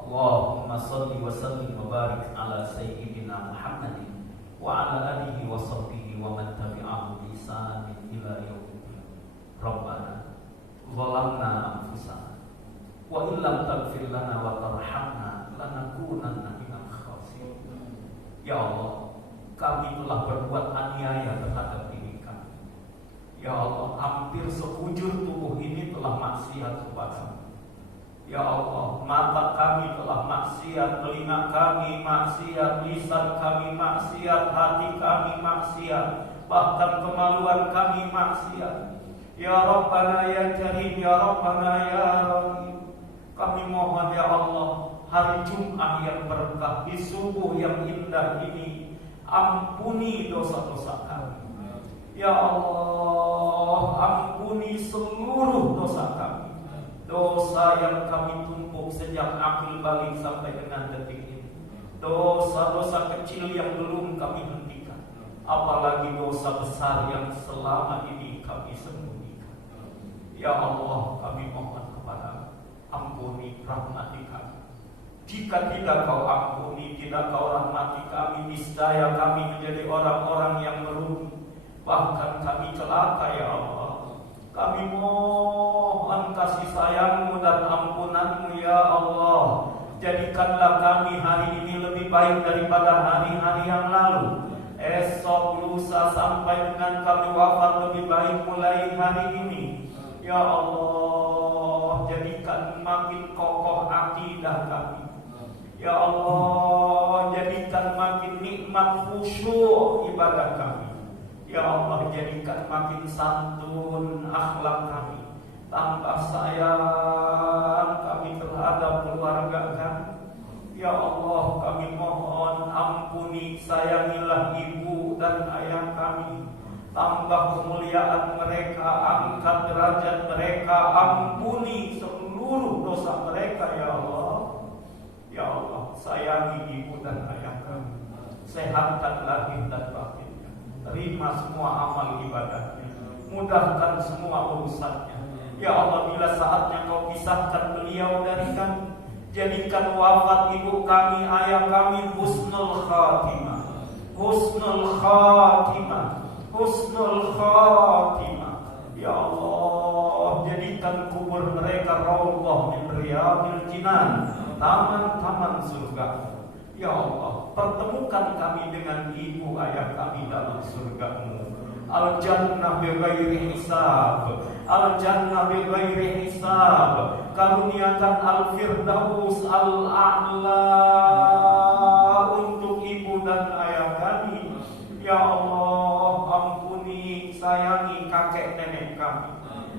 Allahumma salli wa sallim wa barik ala sayyidina Muhammadin wa ala alihi wa sahbihi wa man tabi'ahu bi ihsanin ila yaumiddin. Rabbana zalamna anfusana wa illam taghfir lana wa tarhamna lanakunanna minal khasirin. Ya Allah, kami telah berbuat aniaya terhadap diri kami. Ya Allah, hampir sekujur tubuh ini telah maksiat kepadamu. Ya Allah, mata kami telah maksiat, telinga kami maksiat, lisan kami maksiat, hati kami maksiat, bahkan kemaluan kami maksiat. Ya Rabbana ya Karim, ya Rabbana ya Rahim, kami mohon ya Allah, hari Jumat yang berkah, di subuh yang indah ini, ampuni dosa-dosa kami. Ya Allah, ampuni seluruh dosa kami. Dosa yang kami tumpuk sejak akil balik sampai dengan detik ini. Dosa-dosa kecil yang belum kami hentikan, apalagi dosa besar yang selama ini kami sembunyikan. Ya Allah, kami mohon kepada ampuni, rahmati kami. Jika tidak kau ampuni, tidak kau rahmati kami, niscaya kami menjadi orang-orang yang merugi, bahkan kami celaka ya Allah. Kami mohon kasih sayang-Mu dan ampunan-Mu ya Allah. Jadikanlah kami hari ini lebih baik daripada hari-hari yang lalu. Esok, lusa sampai dengan kami wafat lebih baik mulai hari ini. Ya Allah, jadikan makin kokoh akidah kami. Ya Allah, jadikan makin nikmat khusyuk ibadah kami. Ya Allah, jadikan makin santun akhlak kami, tambah sayang kami terhadap keluarga kami. Ya Allah, kami mohon ampuni, sayangilah ibu dan ayah kami, tambah kemuliaan mereka, angkat derajat mereka, ampuni seluruh dosa mereka ya Allah. Ya Allah, sayangi ibu dan ayah kami, sehatkan lahir dan batin, terima semua amal ibadahnya, mudahkan semua urusannya. Ya Allah, bila saatnya kau pisahkan beliau dari kami, jadikan wafat ibu kami, ayah kami husnul khatimah, husnul khatimah, husnul khatimah. Ya Allah, jadikan kubur mereka raudhah min riyadil jinan, taman-taman surga. Ya Allah, pertemukan kami dengan ibu ayah kami dalam surga-Mu. Al-jannah bighairi hisab, al-jannah bighairi hisab. Karuniakan al-firdaus al-a'la untuk ibu dan ayah kami. Ya Allah, ampuni, sayangi kakek nenek kami.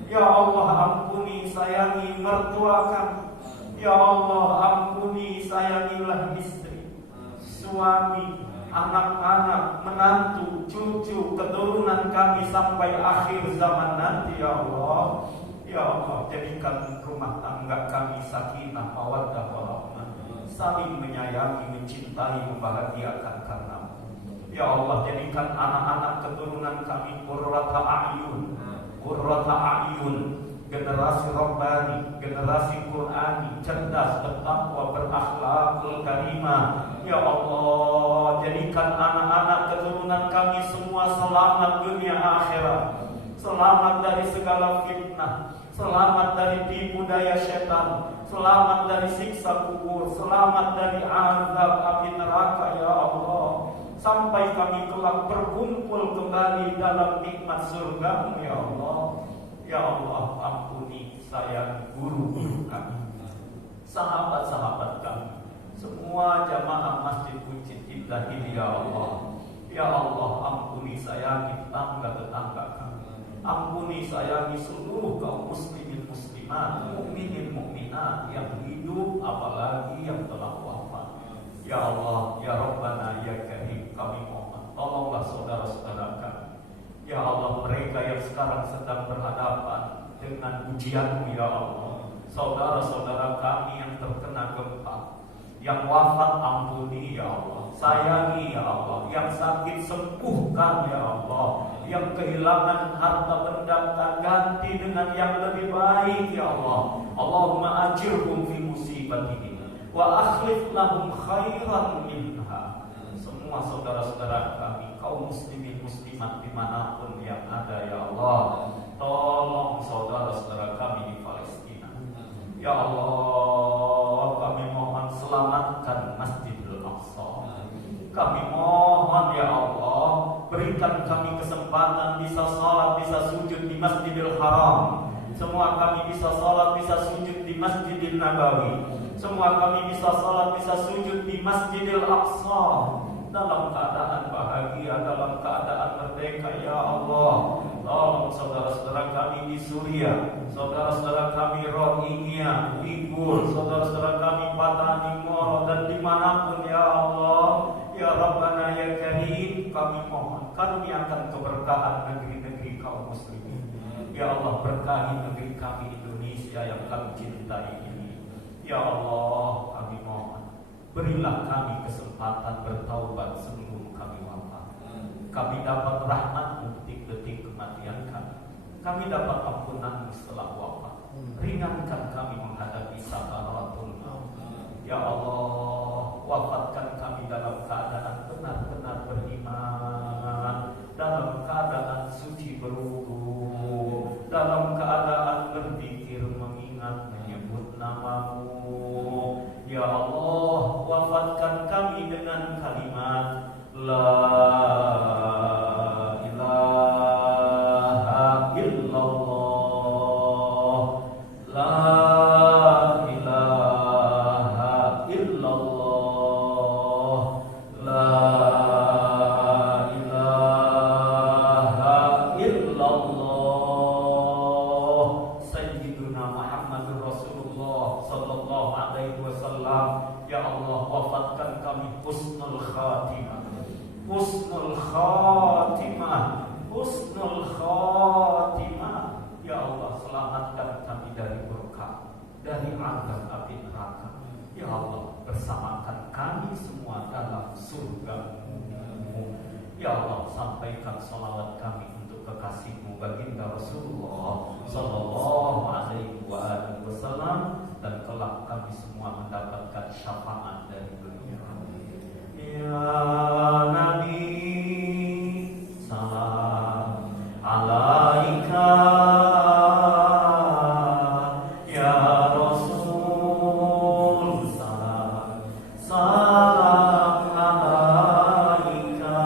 Ya Allah, ampuni, sayangi mertua kami. Ya Allah, ampuni, sayangilah istri, suami, anak-anak, menantu, cucu, keturunan kami sampai akhir zaman nanti ya Allah. Ya Allah, jadikan rumah tangga kami sakinah, mawaddah, warahmah, saling menyayangi, mencintai, membahagiakan karena-Mu. Ya Allah, jadikan anak-anak keturunan kami qurrata a'yun, qurrata a'yun, generasi Rabbani, generasi Qur'ani, cerdas, bertakwa, berakhlakul karimah. Ya Allah, jadikan anak-anak keturunan kami semua selamat dunia akhirat, selamat dari segala fitnah, selamat dari tipu daya setan, selamat dari siksa kubur, selamat dari azab api neraka ya Allah. sampai kami kelak berkumpul kembali dalam nikmat surga-Mu ya Allah. Ya Allah, ampuni sayang guru-guru kami, sahabat-sahabat kami, semua jamaah Masjid Wujud Indah ini ya Allah. Ya Allah, ampuni sayangi tetangga-tetangga kami, ampuni sayangi seluruh kaum muslimin muslimat, mukminin mukminat yang hidup apalagi yang telah wafat. Ya Allah, ya Rabbana ya Karim, kami mohon tolonglah saudara-saudara kami. Ya Allah, mereka yang sekarang sedang berhadapan dengan ujian-Mu ya Allah, saudara-saudara kami yang terkena gempa, yang wafat ampuni ya Allah, sayangi ya Allah, yang sakit sembuhkan ya Allah, yang kehilangan harta benda ganti dengan yang lebih baik ya Allah. Allahumma ajirhum fi musibatihim wa akhlif lahum khairan minha. Semua saudara-saudara kami, kaum muslimin muslimat dimanapun yang ada ya Allah, tolong saudara-saudara kami di Palestina ya Allah. Kami mohon selamatkan Masjidil Aqsa. Kami mohon ya Allah, berikan kami kesempatan bisa salat, bisa sujud di Masjidil Haram. Semua kami bisa salat, bisa sujud di Masjidil Nabawi. Semua kami bisa salat, bisa sujud di Masjidil Aqsa dalam keadaan bahagia, dalam keadaan merdeka ya Allah. Tolong saudara-saudara kami di Suriah, saudara-saudara kami Rohingya, Uyghur, saudara-saudara kami Patani, Moro dan dimanapun ya Allah. Ya Rabbana ya Karim, kami mohon karuniakan keberkahan negeri-negeri kaum muslimin. Ya Allah, berkahi negeri kami Indonesia yang kami cintai ini. Ya Allah, kami mohon berilah kami kesempatan bertaubat sebelum kami wafat. Kami dapat rahmat-Mu detik-detik kematian kami. Kami dapat ampunan-Mu setelah wafat. Ringankan kami menghadapi sakaratul maut. Ya Allah, wafatkan kami dalam keadaan benar-benar beriman, dalam keadaan suci berwudu, dalam keadaan berzikir, mengingat, menyebut nama-Mu. Ya Allah, wafatkan kami dengan kalimat La ilaha illallah, La ilaha illallah, La ilaha illallah. Sayyiduna Muhammadur Rasulullah sallallahu alaihi wasallam. Ya Allah, wafatkan kami husnul khatimah, husnul khatimah, husnul khatimah. Ya Allah, selamatkan kami dari murka, dari azab api neraka. Ya Allah, bersamakan kami semua dalam surga-Mu. Ya Allah, sampaikan salawat kami untuk kekasih-Mu baginda Rasulullah sallallahu alaihi wasallam, dan kelak kami semua mendapatkan syafaat dari beliau. Ya Nabi, salam alaika. Ya Rasul, salam salam alaika.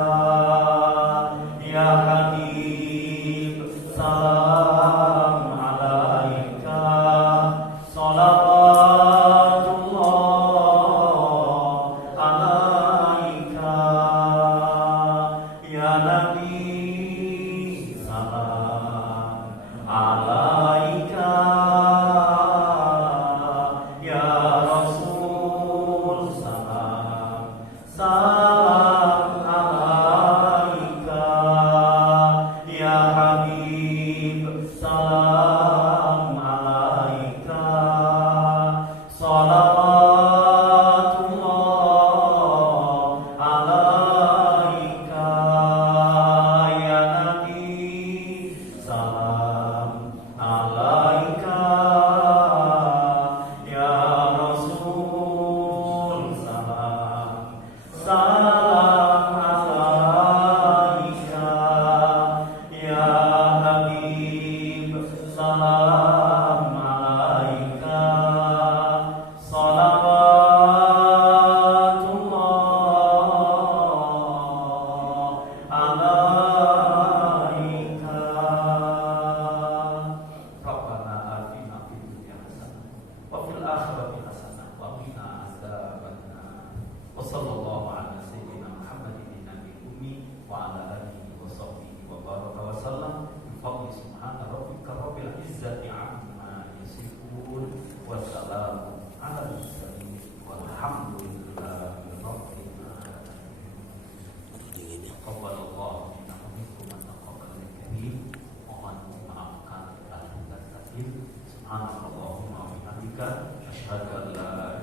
Ya Habib, salam alaika. Salawatullah alaika. Ya Nabi, salam alaika. Ya Rasul, salam salam alaika. Ya Habib, salam alaika. Salawatullah alaika. Ya Nabi, salam alaika. Ya Rasul, salam salam alaika. Ya Habib, izzati amma yasifun wa salamun ala mursalin walhamdulillahi rabbil alamin. Qabbalallahu minna wa minkum taqabbalan karim. Mohon maafkan lahir dan batin. Subhanallahumma wa bihamdika asyhadu an la